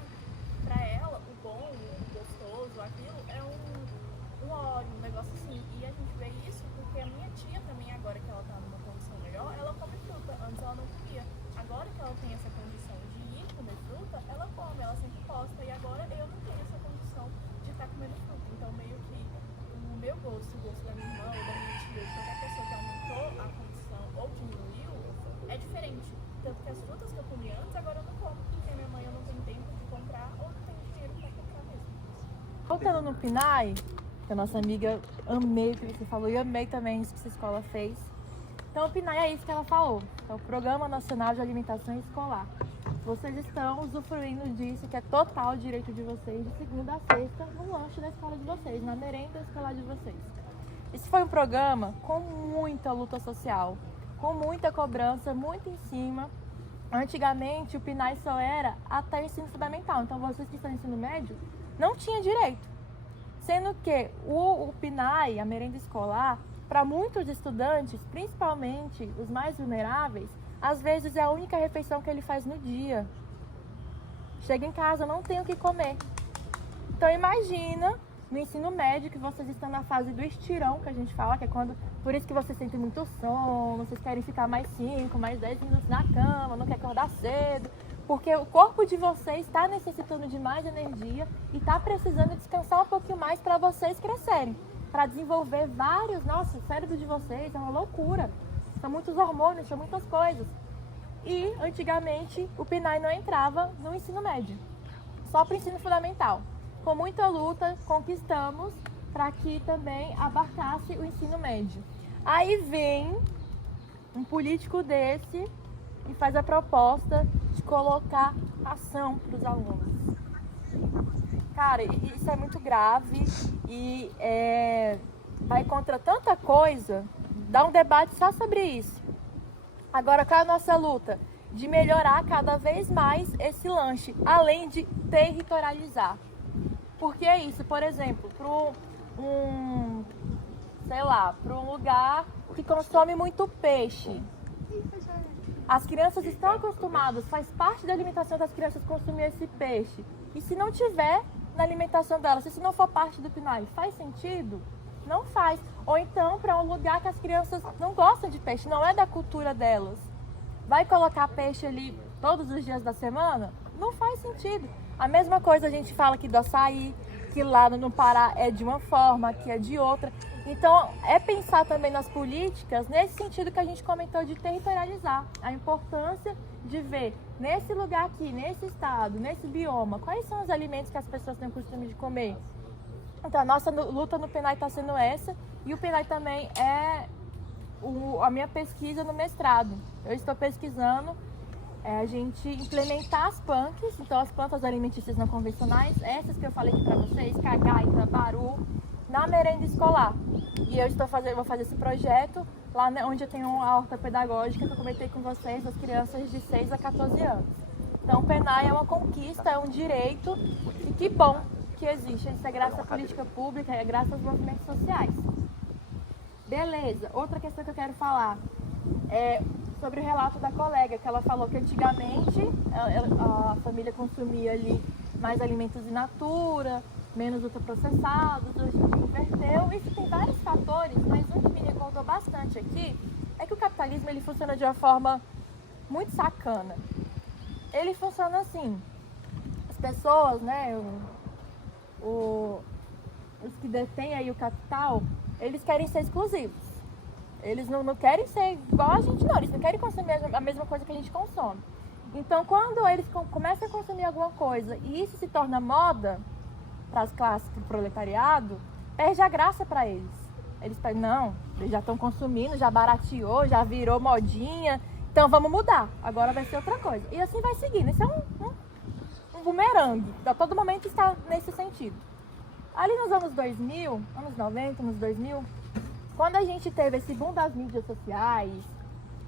pra ela, o bom, o gostoso, aquilo é um óleo, um negócio assim. E a gente vê isso porque a minha tia também, agora que ela tá numa condição melhor, ela come fruta. Antes ela não comia. Agora que ela tem essa condição de ir comer fruta, ela come, ela sempre posta. E agora eu não tenho essa condição de estar comendo fruta. Então meio que o meu gosto, o gosto da minha irmã ou da minha tia, de qualquer pessoa que aumentou a condição ou diminuiu, é diferente. Tanto que as frutas que eu comia antes, agora eu não como, porque a minha mãe eu não tenho tempo de comprar ou não tenho dinheiro pra comprar mesmo. Voltando no PNAE, que a nossa amiga, amei o que você falou e amei também isso que essa escola fez. Então o PNAE é isso que ela falou, é o Programa Nacional de Alimentação Escolar. Vocês estão usufruindo disso, que é total direito de vocês, de segunda a sexta, no lanche da escola de vocês, na merenda escolar de vocês. Esse foi um programa com muita luta social, com muita cobrança, muito em cima. Antigamente o PNAE só era até ensino fundamental, então vocês que estão no ensino médio não tinham direito. Sendo que o PNAE, a merenda escolar, para muitos estudantes, principalmente os mais vulneráveis, às vezes é a única refeição que ele faz no dia. Chega em casa, não tem o que comer. Então imagina no ensino médio que vocês estão na fase do estirão, que a gente fala, que é quando, por isso que vocês sentem muito sono, vocês querem ficar mais 5, mais 10 minutos na cama, não quer acordar cedo, porque o corpo de vocês está necessitando de mais energia e está precisando descansar um pouquinho mais para vocês crescerem, para desenvolver vários. Nossa, o cérebro de vocês é uma loucura. São muitos hormônios, são muitas coisas. E, antigamente, o PNAE não entrava no ensino médio, só para o ensino fundamental. Com muita luta, conquistamos para que também abarcasse o ensino médio. Aí vem um político desse e faz a proposta de colocar ação para os alunos. Cara, isso é muito grave e vai contra tanta coisa. Dá um debate só sobre isso. Agora, qual é a nossa luta? De melhorar cada vez mais esse lanche, além de territorializar. Porque é isso, por exemplo, para um lugar que consome muito peixe. As crianças estão acostumadas, faz parte da alimentação das crianças consumir esse peixe. E se não tiver na alimentação delas, se isso não for parte do PNAE, faz sentido? Não faz. Ou então para um lugar que as crianças não gostam de peixe, não é da cultura delas. Vai colocar peixe ali todos os dias da semana, não faz sentido. A mesma coisa a gente fala aqui do açaí, que lá no Pará é de uma forma, aqui é de outra. Então, é pensar também nas políticas nesse sentido que a gente comentou de territorializar. A importância de ver nesse lugar aqui, nesse estado, nesse bioma, quais são os alimentos que as pessoas têm o costume de comer. Então, a nossa luta no PENAI está sendo essa, e o PENAI também é a minha pesquisa no mestrado. Eu estou pesquisando a gente implementar as PANCs, então as plantas alimentícias não convencionais, essas que eu falei aqui para vocês, cagaita, baru, na merenda escolar. E eu vou fazer esse projeto lá onde eu tenho a horta pedagógica que eu comentei com vocês, das crianças de 6 a 14 anos. Então o PENAI é uma conquista, é um direito, e que bom que existe. Isso é graças à política pública, é graças aos movimentos sociais. Beleza, outra questão que eu quero falar é sobre o relato da colega, que ela falou que antigamente a família consumia ali mais alimentos in natura, menos ultraprocessados, hoje em dia inverteu. Isso tem vários fatores, mas um que me recordou bastante aqui é que o capitalismo ele funciona de uma forma muito sacana. Ele funciona assim, as pessoas, né, os que detêm aí o capital, eles querem ser exclusivos. Eles não querem ser igual a gente, não. Eles não querem consumir a mesma coisa que a gente consome. Então, quando eles começam a consumir alguma coisa e isso se torna moda para as classes do proletariado, perde a graça para eles. Eles pensam, não, eles já estão consumindo, já barateou, já virou modinha, então vamos mudar. Agora vai ser outra coisa. E assim vai seguindo. Isso é um bumerangue. A todo momento está nesse sentido. Ali nos anos 2000, anos 90, anos 2000, quando a gente teve esse boom das mídias sociais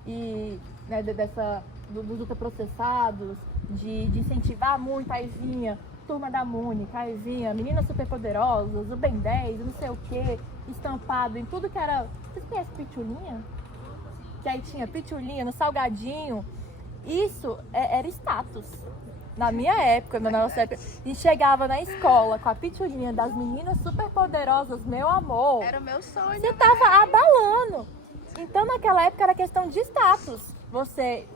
e né, dos ultraprocessados, de incentivar muito, aí vinha Turma da Mônica, aí vinha Meninas Superpoderosas, o Ben 10, não sei o que, estampado em tudo que era... Vocês conhecem pitulinha? Que aí tinha pitulinha no salgadinho. Isso era status. Na minha época, na nossa época, a gente chegava na escola com a pitulinha das Meninas Superpoderosas, meu amor. Era o meu sonho. Você tava abalando. Então, naquela época, era questão de status. Você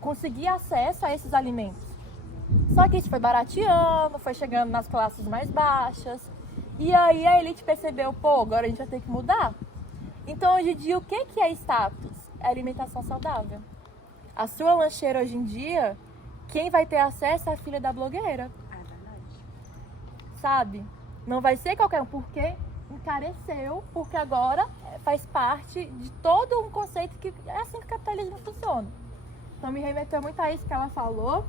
conseguir acesso a esses alimentos. Só que isso foi barateando, foi chegando nas classes mais baixas. E aí a elite percebeu, pô, agora a gente vai ter que mudar. Então, hoje em dia, o que é status? É alimentação saudável. A sua lancheira hoje em dia, quem vai ter acesso é a filha da blogueira. Sabe? Não vai ser qualquer um, porque encareceu, porque agora faz parte de todo um conceito que é assim que o capitalismo funciona. Então me remeteu muito a isso que ela falou.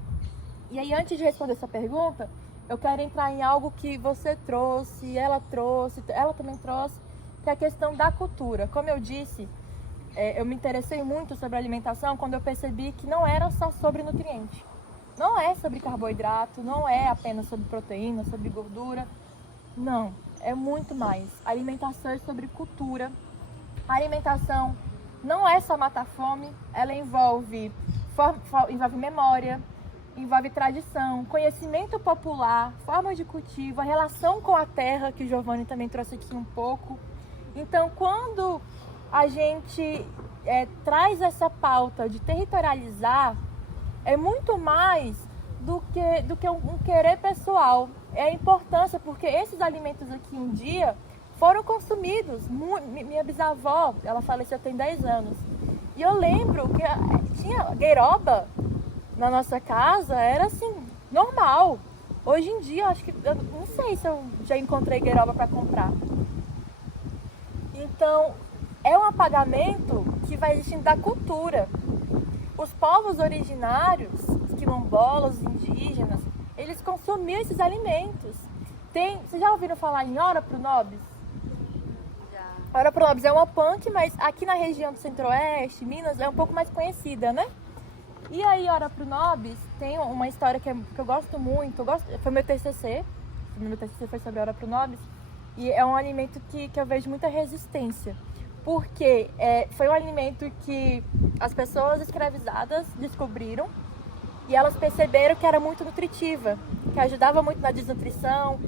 E aí, antes de responder essa pergunta, eu quero entrar em algo que você trouxe, ela também trouxe, que é a questão da cultura. Como eu disse, eu me interessei muito sobre a alimentação quando eu percebi que não era só sobre nutriente. Não é sobre carboidrato, não é apenas sobre proteína, sobre gordura. Não, é muito mais. A alimentação é sobre cultura. A alimentação não é só matar fome, ela envolve memória, envolve tradição, conhecimento popular, formas de cultivo, a relação com a terra, que o Giovanni também trouxe aqui um pouco. Então, quando a gente traz essa pauta de territorializar, é muito mais do que um querer pessoal. É a importância, porque esses alimentos aqui em dia foram consumidos. Minha bisavó, ela faleceu tem 10 anos. E eu lembro que tinha gueiroba na nossa casa, era assim, normal. Hoje em dia, eu não sei se eu já encontrei gueiroba para comprar. Então, é um apagamento que vai existindo da cultura. Os povos originários, os quilombolas, os indígenas, eles consumiam esses alimentos. Vocês já ouviram falar em Ora Pro Nobis? Já. Ora Pro Nobis é uma punk, mas aqui na região do Centro-Oeste, Minas, é um pouco mais conhecida, né? E aí, Ora Pro Nobis tem uma história que eu gosto muito. Foi meu TCC. Meu TCC foi sobre Ora Pro Nobis. E é um alimento que eu vejo muita resistência. Porque foi um alimento que as pessoas escravizadas descobriram e elas perceberam que era muito nutritiva, que ajudava muito na desnutrição,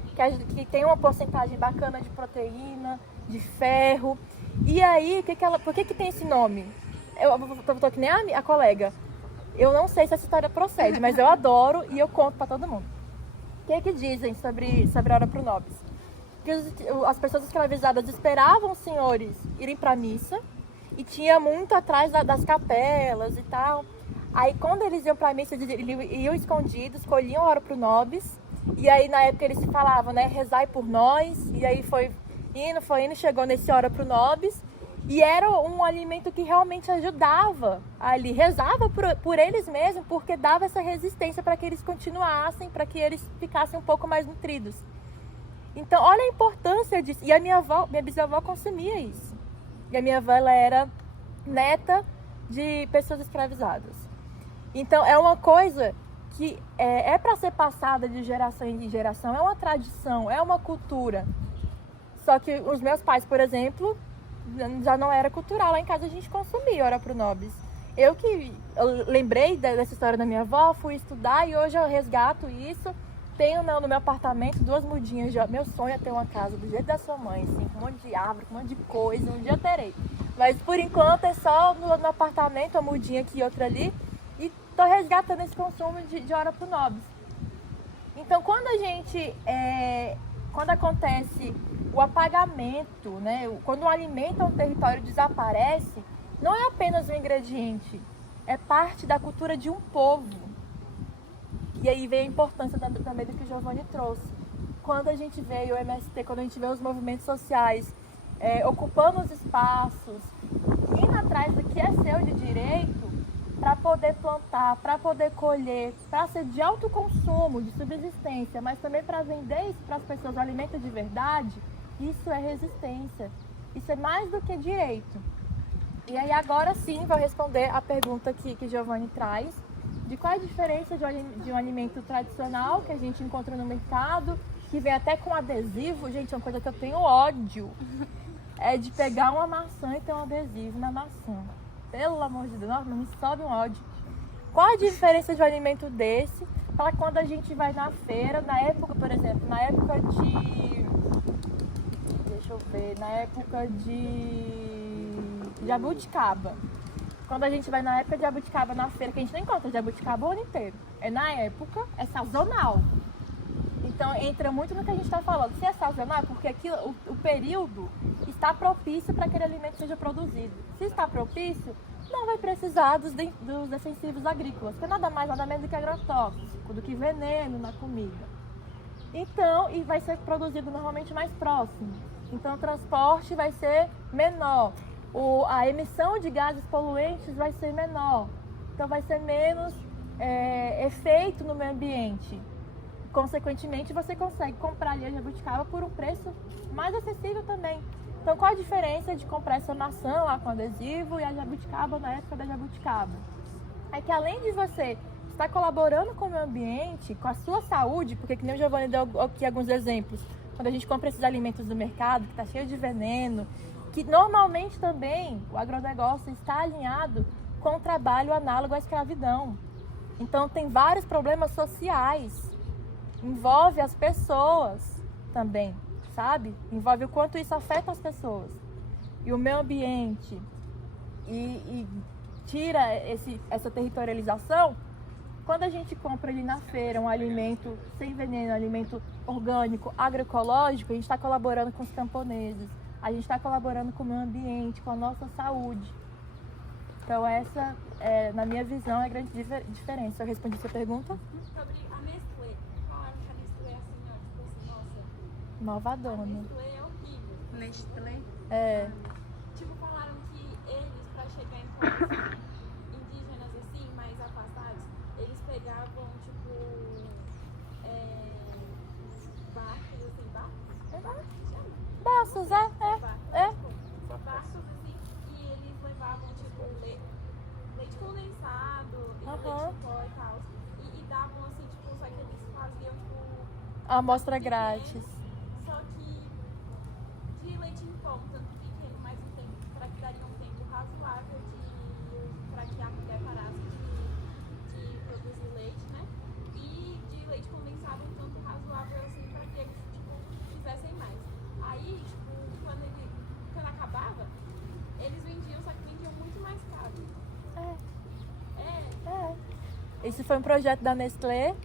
que tem uma porcentagem bacana de proteína, de ferro. E aí, por que tem esse nome? Eu tô que nem a colega. Eu não sei se essa história procede, mas eu adoro e eu conto para todo mundo. O que é que dizem sobre a hora pro nobis? Que as pessoas escravizadas esperavam os senhores irem para a missa e tinha muito atrás das capelas e tal. Aí quando eles iam para a missa, eles iam escondidos, escolhiam a hora pro nobis. E aí na época eles falavam, né, rezai por nós. E aí foi indo, chegou nesse hora pro nobis. E era um alimento que realmente ajudava ali, rezava por eles mesmos, porque dava essa resistência para que eles continuassem, para que eles ficassem um pouco mais nutridos. Então, olha a importância disso. E a minha bisavó consumia isso. E a minha avó, ela era neta de pessoas escravizadas. Então, é uma coisa que é para ser passada de geração em geração, é uma tradição, é uma cultura. Só que os meus pais, por exemplo, já não era cultural. Lá em casa a gente consumia hora pro nobis. Eu lembrei dessa história da minha avó, fui estudar e hoje eu resgato isso. Tenho no meu apartamento 2 mudinhas. Meu sonho é ter uma casa do jeito da sua mãe, assim, com um monte de árvore, com um monte de coisa. Um dia eu terei. Mas por enquanto é só no apartamento, uma mudinha aqui e outra ali. E tô resgatando esse consumo de hora pro nobis. Então quando acontece o apagamento, né? Quando um alimento ou um território desaparece, não é apenas um ingrediente, é parte da cultura de um povo. E aí vem a importância também do que o Giovanni trouxe. Quando a gente vê o MST, quando a gente vê os movimentos sociais ocupando os espaços, indo atrás do que é seu de direito, para poder plantar, para poder colher, para ser de autoconsumo, de subsistência, mas também para vender isso para as pessoas, alimento de verdade, isso é resistência. Isso é mais do que direito. E aí agora sim vou responder a pergunta que Giovanni traz, de qual é a diferença de um alimento tradicional que a gente encontra no mercado, que vem até com adesivo. Gente, é uma coisa que eu tenho ódio, é de pegar uma maçã e ter um adesivo na maçã. Pelo amor de Deus, nossa, me sobe um ódio. Qual a diferença de um alimento desse para quando a gente vai na feira, na época, por exemplo, na época de... Deixa eu ver, na época de jabuticaba. Quando a gente vai na época de jabuticaba na feira, que a gente não encontra jabuticaba o ano inteiro. É na época, é sazonal. Então entra muito no que a gente está falando. Se é sazonal, é porque o período está propício para que aquele alimento seja produzido. Se está propício, não vai precisar dos defensivos agrícolas, que é nada mais, nada menos do que agrotóxico, do que veneno na comida. Então, e vai ser produzido normalmente mais próximo. Então o transporte vai ser menor. A emissão de gases poluentes vai ser menor. Então vai ser menos efeito no meio ambiente. Consequentemente, você consegue comprar ali a jabuticaba por um preço mais acessível também. Então, qual a diferença de comprar essa maçã lá com adesivo e a jabuticaba na época da jabuticaba? É que além de você estar colaborando com o meio ambiente, com a sua saúde, porque que nem o Giovanni deu aqui alguns exemplos, quando a gente compra esses alimentos do mercado, que está cheio de veneno, que normalmente também o agronegócio está alinhado com o trabalho análogo à escravidão. Então, tem vários problemas sociais. Envolve as pessoas também, sabe? Envolve o quanto isso afeta as pessoas. E o meio ambiente. E tira essa territorialização. Quando a gente compra ali na feira um alimento sem veneno, um alimento orgânico, agroecológico, a gente está colaborando com os camponeses. A gente está colaborando com o meio ambiente, com a nossa saúde. Então essa, na minha visão, é a grande diferença. Eu respondi sua pergunta? Sobre a Nestlé. Falaram que a Nestlé é assim, ó, tipo assim, nossa, a Malvadona. Nestlé é horrível. Nestlé. Tipo, falaram que eles, pra chegar em povos indígenas assim, mais afastados, eles pegavam, tipo, barcos, assim, barcos? Baços, Barcos, assim, e eles levavam, tipo, leite condensado, e leite em pó e tal. E davam, assim, tipo, só que eles faziam, tipo... Amostra grátis. Só que de leite em pó, um tanto pequeno, mais um tempo, para que daria um tempo razoável para que a mulher parasse de produzir leite, né? E de leite condensado um tanto razoável, assim, para que eles, tipo, fizessem mais. Aí, tipo, quando acabava, eles vendiam, só que vendiam muito mais caro. Esse foi um projeto da Nestlé.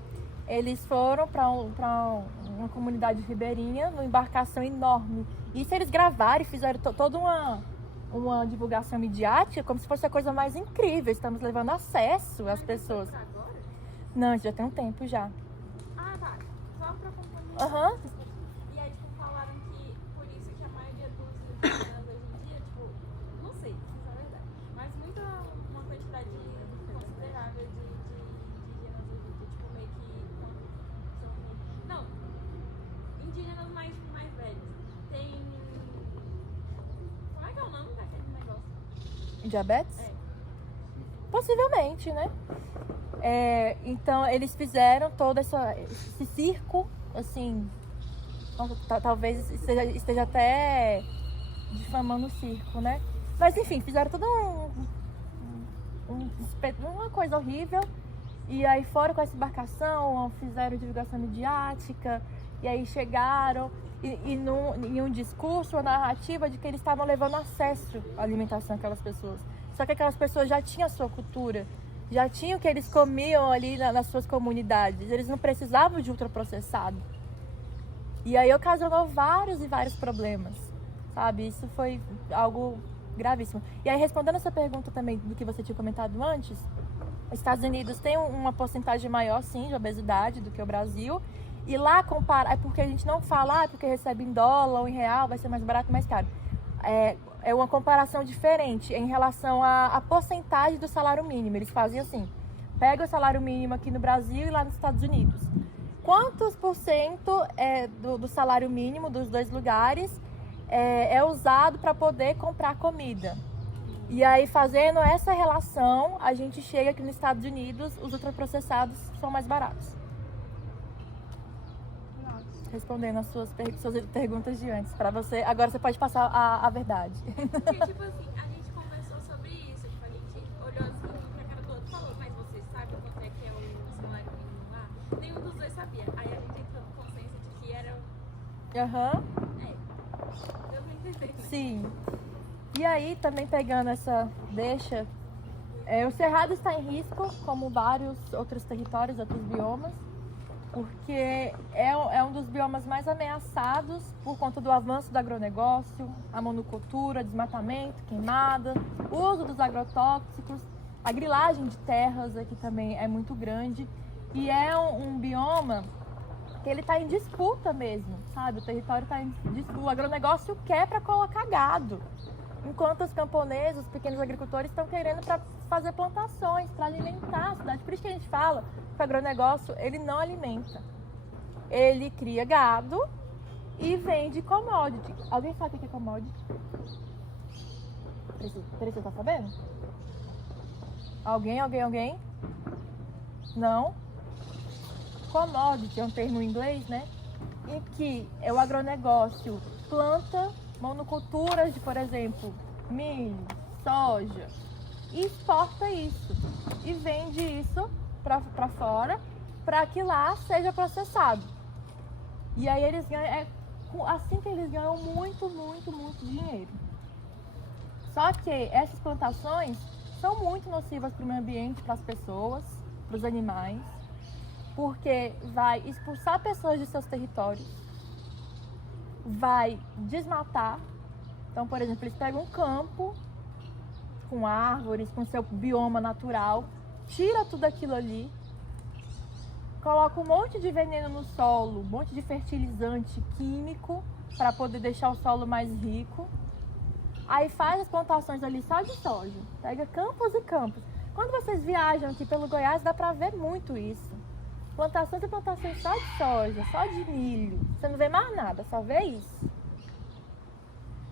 Eles foram para uma comunidade ribeirinha, numa embarcação enorme. Isso eles gravaram e fizeram toda uma divulgação midiática, como se fosse a coisa mais incrível. Estamos levando acesso às pessoas. Agora? Não, isso já tem um tempo já. Ah, tá. Só pra concluir. Aham. E aí, tipo, falaram que por isso que a maioria dos indígenas hoje em dia, tipo, não sei se isso é verdade, mas uma quantidade considerável de indígenas hoje em dia, tipo, meio que não, indígenas mais velhos. Tem. Como é que é o nome daquele negócio? Diabetes? É. Possivelmente, né? Então, eles fizeram todo esse circo, assim, talvez esteja até difamando o circo, né? Mas, enfim, fizeram tudo uma coisa horrível. E aí foram com essa embarcação, fizeram divulgação midiática, e aí chegaram em um discurso, uma narrativa de que eles estavam levando acesso à alimentação àquelas pessoas. Só que aquelas pessoas já tinham a sua cultura, já tinham o que eles comiam ali nas suas comunidades, eles não precisavam de ultraprocessado. E aí ocasionou vários e vários problemas, sabe? Isso foi algo gravíssimo. E aí, respondendo essa pergunta também do que você tinha comentado antes, os Estados Unidos tem uma porcentagem maior, sim, de obesidade do que o Brasil. E lá é porque a gente não fala, porque recebe em dólar ou em real, vai ser mais barato, mais caro. É uma comparação diferente em relação à porcentagem do salário mínimo. Eles fazem assim, pega o salário mínimo aqui no Brasil e lá nos Estados Unidos. Quantos por cento do salário mínimo dos dois lugares é usado para poder comprar comida? E aí, fazendo essa relação, a gente chega aqui nos Estados Unidos, os ultraprocessados são mais baratos. Respondendo as suas perguntas de antes, para você, agora você pode passar a verdade. Porque, tipo assim, a gente conversou sobre isso, tipo, a gente olhou assim pra cara do outro e falou, mas você sabe quanto é que é o salário mínimo lá? Nenhum dos dois sabia. Aí a gente entrou no consenso de que era... Aham. Deu pra entender, né? Sim. E aí, também pegando essa deixa, o Cerrado está em risco, como vários outros territórios, outros biomas, porque é um dos biomas mais ameaçados por conta do avanço do agronegócio, a monocultura, desmatamento, queimada, o uso dos agrotóxicos, a grilagem de terras aqui também é muito grande, e é um bioma que ele está em disputa mesmo, sabe? O território está em disputa, o agronegócio quer para colocar gado, enquanto os camponeses, os pequenos agricultores estão querendo para fazer plantações, para alimentar a cidade. Por isso que a gente fala que o agronegócio, ele não alimenta. Ele cria gado e vende commodity. Alguém sabe o que é commodity? Precisa tá sabendo? Alguém? Não? Commodity é um termo em inglês, né? Em que o agronegócio planta monoculturas de, por exemplo, milho, soja, e exporta isso e vende isso para fora para que lá seja processado. E aí eles ganham, assim que eles ganham muito dinheiro. Só que essas plantações são muito nocivas para o meio ambiente, para as pessoas, para os animais, porque vai expulsar pessoas de seus territórios, vai desmatar. Então, por exemplo, eles pegam um campo com árvores, com seu bioma natural, tira tudo aquilo ali, coloca um monte de veneno no solo, um monte de fertilizante químico para poder deixar o solo mais rico. Aí faz as plantações ali só de soja, pega campos e campos. Quando vocês viajam aqui pelo Goiás, dá para ver muito isso. Plantações e plantações só de soja, só de milho. Você não vê mais nada, só vê isso.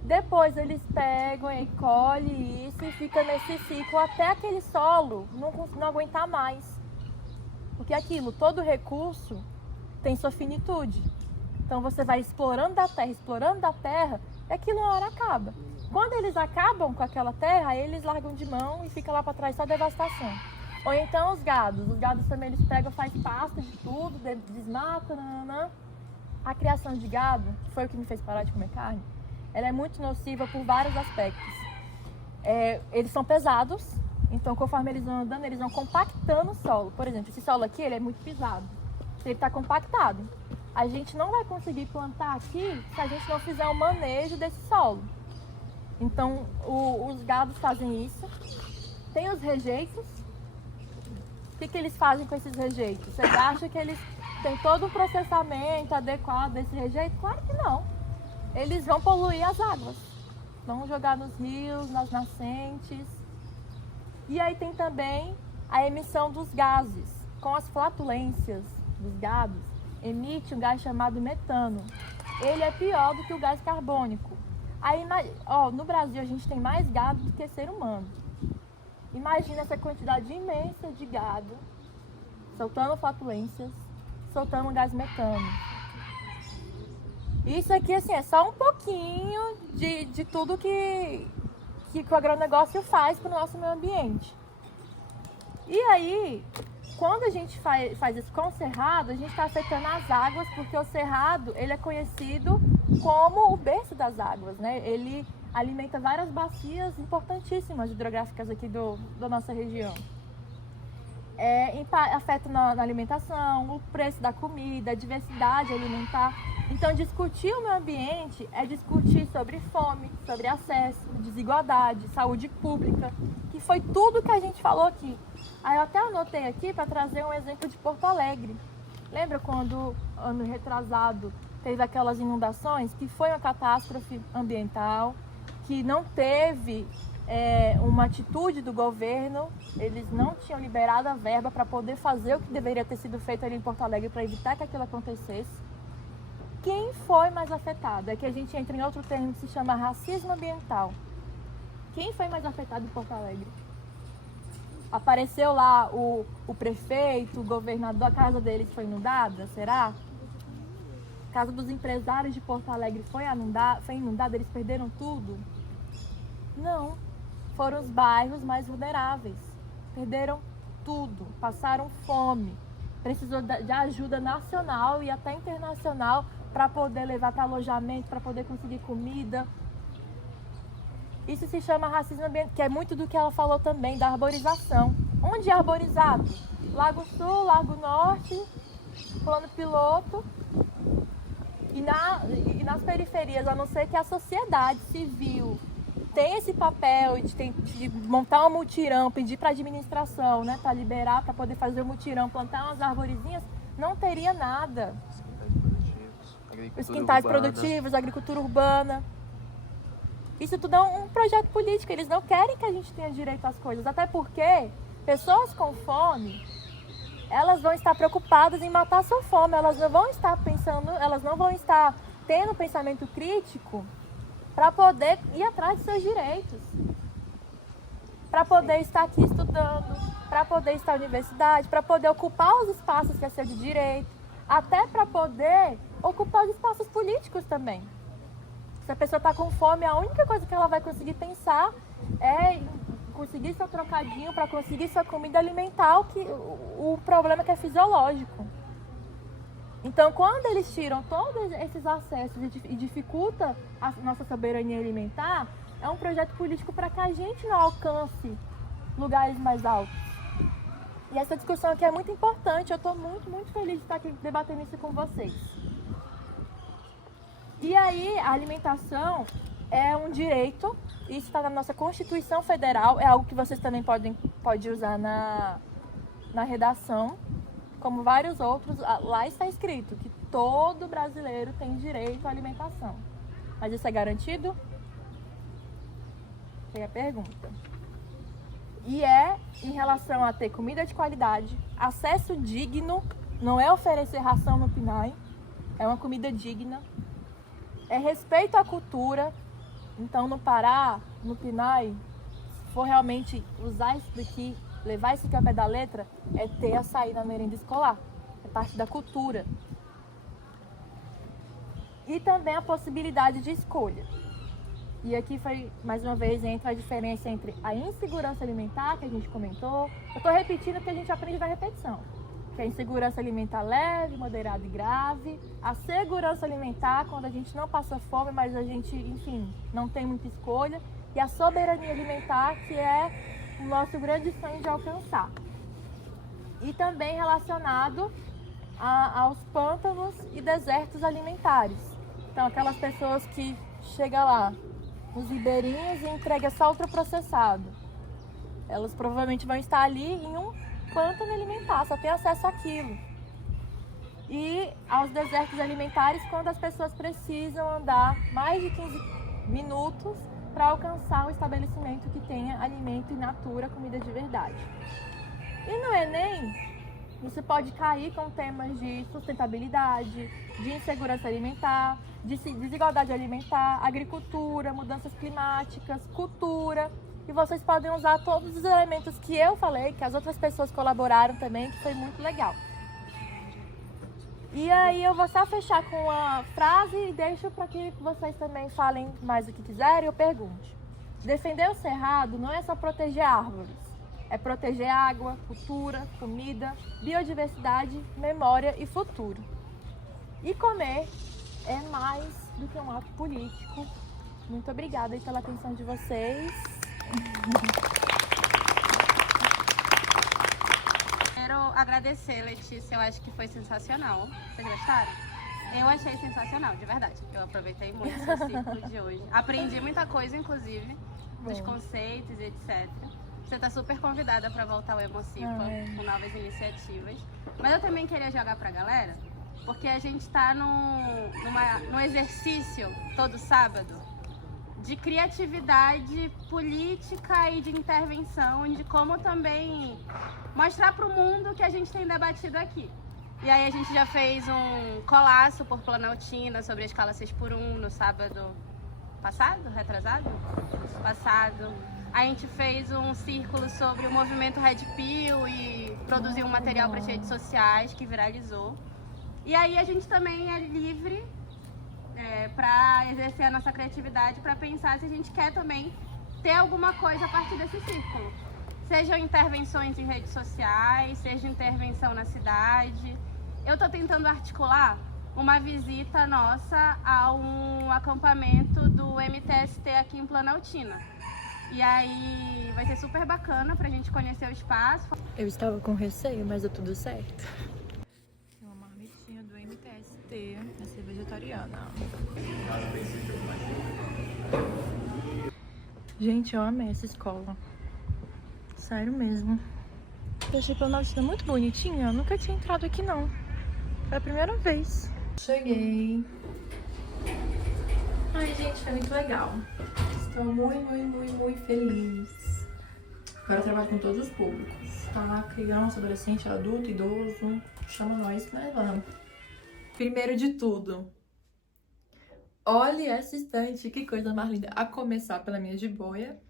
Depois eles pegam e colhem isso e fica nesse ciclo até aquele solo não aguentar mais. Porque aquilo, todo recurso tem sua finitude. Então você vai explorando da terra, e aquilo uma hora acaba. Quando eles acabam com aquela terra, eles largam de mão e fica lá para trás só devastação. Ou então os gados também eles pegam, faz pasta de tudo, desmatam, nananã. A criação de gado, que foi o que me fez parar de comer carne, ela é muito nociva por vários aspectos. Eles são pesados, Então, conforme eles vão andando, eles vão compactando o solo. Por exemplo, esse solo aqui, ele é muito pisado. Ele está compactado. A gente não vai conseguir plantar aqui se a gente não fizer um manejo desse solo. Então, os gados fazem isso. Tem os rejeitos. O que eles fazem com esses rejeitos? Você acha que eles têm todo um processamento adequado desse rejeito? Claro que não. Eles vão poluir as águas. Vão jogar nos rios, nas nascentes. E aí tem também a emissão dos gases. Com as flatulências dos gados, emite um gás chamado metano. Ele é pior do que o gás carbônico. Aí, no Brasil a gente tem mais gado do que ser humano. Imagina essa quantidade imensa de gado soltando flatulências, soltando gás metano. Isso aqui, assim, é só um pouquinho de tudo que o agronegócio faz para o nosso meio ambiente. E aí, quando a gente faz isso com o cerrado, a gente está afetando as águas, porque o cerrado ele é conhecido como o berço das águas, né? Ele alimenta várias bacias importantíssimas hidrográficas aqui da nossa região. Afeta na alimentação, o preço da comida, a diversidade alimentar. Então, discutir o meio ambiente é discutir sobre fome, sobre acesso, desigualdade, saúde pública, que foi tudo que a gente falou aqui. Aí eu até anotei aqui para trazer um exemplo de Porto Alegre. Lembra quando, ano retrasado, teve aquelas inundações, que foi uma catástrofe ambiental, que não teve uma atitude do governo, eles não tinham liberado a verba para poder fazer o que deveria ter sido feito ali em Porto Alegre para evitar que aquilo acontecesse. Quem foi mais afetado? É que a gente entra em outro termo que se chama racismo ambiental. Quem foi mais afetado em Porto Alegre? Apareceu lá o prefeito, o governador, a casa deles foi inundada, será? A casa dos empresários de Porto Alegre foi inundada, eles perderam tudo? Não, foram os bairros mais vulneráveis, perderam tudo, passaram fome, precisou de ajuda nacional e até internacional para poder levar para alojamento, para poder conseguir comida. Isso se chama racismo ambiental, que é muito do que ela falou também, da arborização. Onde é arborizado? Lago Sul, Lago Norte, Plano Piloto. E nas periferias, a não ser que a sociedade civil tem esse papel de montar um mutirão, pedir para a administração, né, para liberar, para poder fazer o mutirão, plantar umas arvorezinhas, não teria nada. Os quintais produtivos, agricultura urbana. Isso tudo é um projeto político, eles não querem que a gente tenha direito às coisas, até porque pessoas com fome, elas vão estar preocupadas em matar a sua fome, elas não vão estar pensando, elas não vão estar tendo pensamento crítico para poder ir atrás de seus direitos, para poder estar aqui estudando, para poder estar na universidade, para poder ocupar os espaços que é seu de direito, até para poder ocupar os espaços políticos também. Se a pessoa está com fome, a única coisa que ela vai conseguir pensar é conseguir seu trocadinho para conseguir sua comida alimentar, o problema é que é fisiológico. Então, quando eles tiram todos esses acessos e dificulta a nossa soberania alimentar, é um projeto político para que a gente não alcance lugares mais altos. E essa discussão aqui é muito importante, eu estou muito, muito feliz de estar aqui debatendo isso com vocês. E aí, a alimentação é um direito, isso está na nossa Constituição Federal, é algo que vocês também podem usar na redação, como vários outros. Lá está escrito que todo brasileiro tem direito à alimentação. Mas isso é garantido? Tem a pergunta. E em relação a ter comida de qualidade, acesso digno, não é oferecer ração no PNAE, é uma comida digna. É respeito à cultura. Então, no Pará, no PNAE, se for realmente usar isso daqui, levar isso aqui ao pé da letra, é ter açaí na merenda escolar. É parte da cultura. E também a possibilidade de escolha. E aqui foi, mais uma vez, entra a diferença entre a insegurança alimentar, que a gente comentou. Eu estou repetindo o que a gente aprende na repetição. Que é a insegurança alimentar leve, moderada e grave. A segurança alimentar, quando a gente não passa fome, mas a gente, enfim, não tem muita escolha. E a soberania alimentar, que é o nosso grande sonho de alcançar. E também relacionado aos pântanos e desertos alimentares. Então, aquelas pessoas que chegam lá nos ribeirinhos e entregam só ultraprocessado. Elas provavelmente vão estar ali em um pântano alimentar, só tem acesso àquilo. E aos desertos alimentares, quando as pessoas precisam andar mais de 15 minutos para alcançar um estabelecimento que tenha alimento in natura, comida de verdade. E no Enem, você pode cair com temas de sustentabilidade, de insegurança alimentar, de desigualdade alimentar, agricultura, mudanças climáticas, cultura. E vocês podem usar todos os elementos que eu falei, que as outras pessoas colaboraram também, que foi muito legal. E aí eu vou só fechar com uma frase e deixo para que vocês também falem mais o que quiserem e eu pergunte. Defender o cerrado não é só proteger árvores, é proteger água, cultura, comida, biodiversidade, memória e futuro. E comer é mais do que um ato político. Muito obrigada aí pela atenção de vocês. Quero agradecer, Letícia, eu acho que foi sensacional. Vocês gostaram? Eu achei sensacional, de verdade. Eu aproveitei muito esse ciclo de hoje. Aprendi muita coisa, inclusive, dos conceitos e etc. Você está super convidada para voltar ao Emocipa com novas iniciativas. Mas eu também queria jogar para a galera, porque a gente está num exercício todo sábado de criatividade política e de intervenção, de como também mostrar para o mundo que a gente tem debatido aqui. E aí a gente já fez um colaço por Planaltina sobre a escala 6x1 no sábado passado? Retrasado? Passado. A gente fez um círculo sobre o movimento Red Pill e produziu um material para as redes sociais que viralizou. E aí a gente também é livre para exercer a nossa criatividade, para pensar se a gente quer também ter alguma coisa a partir desse círculo. Sejam intervenções em redes sociais, seja intervenção na cidade. Eu estou tentando articular uma visita nossa a um acampamento do MTST aqui em Planaltina. E aí vai ser super bacana pra gente conhecer o espaço. Eu estava com receio, mas deu tudo certo. Tem uma marmitinha do MTST, a ser vegetariana. Gente, eu amei essa escola. Sério mesmo. Eu achei Planaltina muito bonitinha. Eu nunca tinha entrado aqui, não. Foi a primeira vez. Cheguei. Ai, gente, foi muito legal. Estou muito feliz. Agora eu trabalho com todos os públicos, tá? Criança, adolescente, adulto, idoso. Chama nós que nós vamos. Primeiro de tudo, olhe essa estante, que coisa mais linda. A começar pela minha jiboia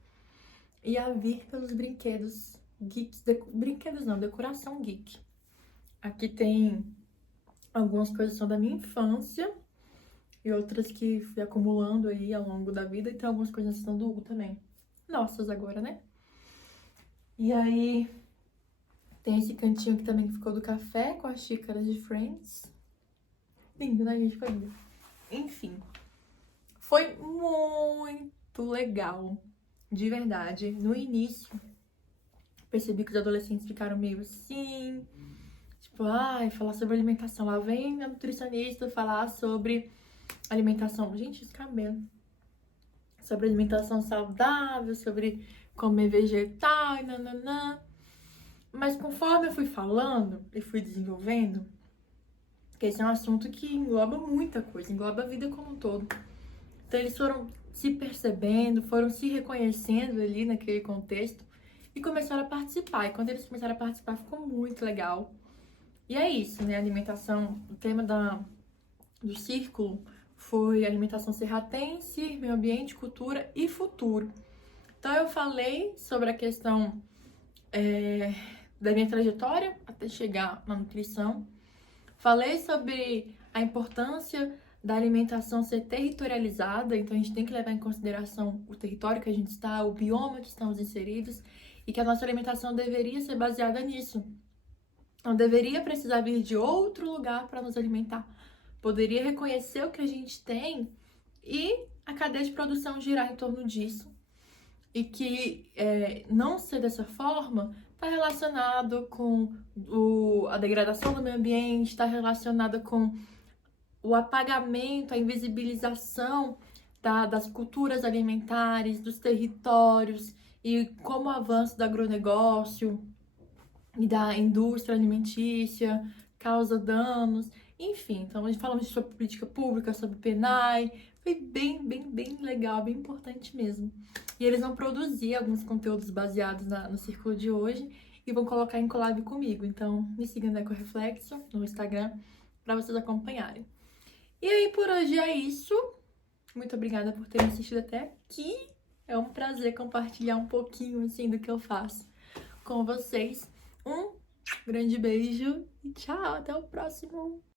e a vir pelos brinquedos geeks. Brinquedos não, decoração geek. Aqui tem algumas coisas que são da minha infância e outras que fui acumulando aí ao longo da vida. E tem algumas coisas que são do Hugo também. Nossas agora, né? E aí tem esse cantinho que também ficou do café com as xícaras de Friends. Lindo, né, gente? Foi lindo. Enfim, foi muito legal. De verdade. No início, percebi que os adolescentes ficaram meio assim... Tipo, ai, falar sobre alimentação. Lá vem a nutricionista falar sobre alimentação. Gente, esse cabelo. Sobre alimentação saudável, sobre comer vegetal, nananã. Mas conforme eu fui falando e fui desenvolvendo, que esse é um assunto que engloba muita coisa, engloba a vida como um todo. Então eles foram se percebendo, foram se reconhecendo ali naquele contexto e começaram a participar. E quando eles começaram a participar, ficou muito legal. E é isso, né? Alimentação, o tema do círculo foi alimentação serratense, meio ambiente, cultura e futuro. Então eu falei sobre a questão da minha trajetória até chegar na nutrição. Falei sobre a importância da alimentação ser territorializada, então a gente tem que levar em consideração o território que a gente está, o bioma que estamos inseridos, e que a nossa alimentação deveria ser baseada nisso. Não deveria precisar vir de outro lugar para nos alimentar. Poderia reconhecer o que a gente tem e a cadeia de produção girar em torno disso. e que não ser dessa forma está relacionado com a degradação do meio ambiente, está relacionado com o apagamento, a invisibilização das culturas alimentares, dos territórios, e como o avanço do agronegócio e da indústria alimentícia causa danos, enfim. Então, a gente falamos sobre política pública, sobre PNAE, foi bem legal, bem importante mesmo. E eles vão produzir alguns conteúdos baseados no círculo de hoje e vão colocar em collab comigo. Então, me sigam no Ecoreflexo, no Instagram, para vocês acompanharem. E aí, por hoje é isso. Muito obrigada por terem assistido até aqui. É um prazer compartilhar um pouquinho, assim, do que eu faço com vocês. Um grande beijo e tchau, até o próximo.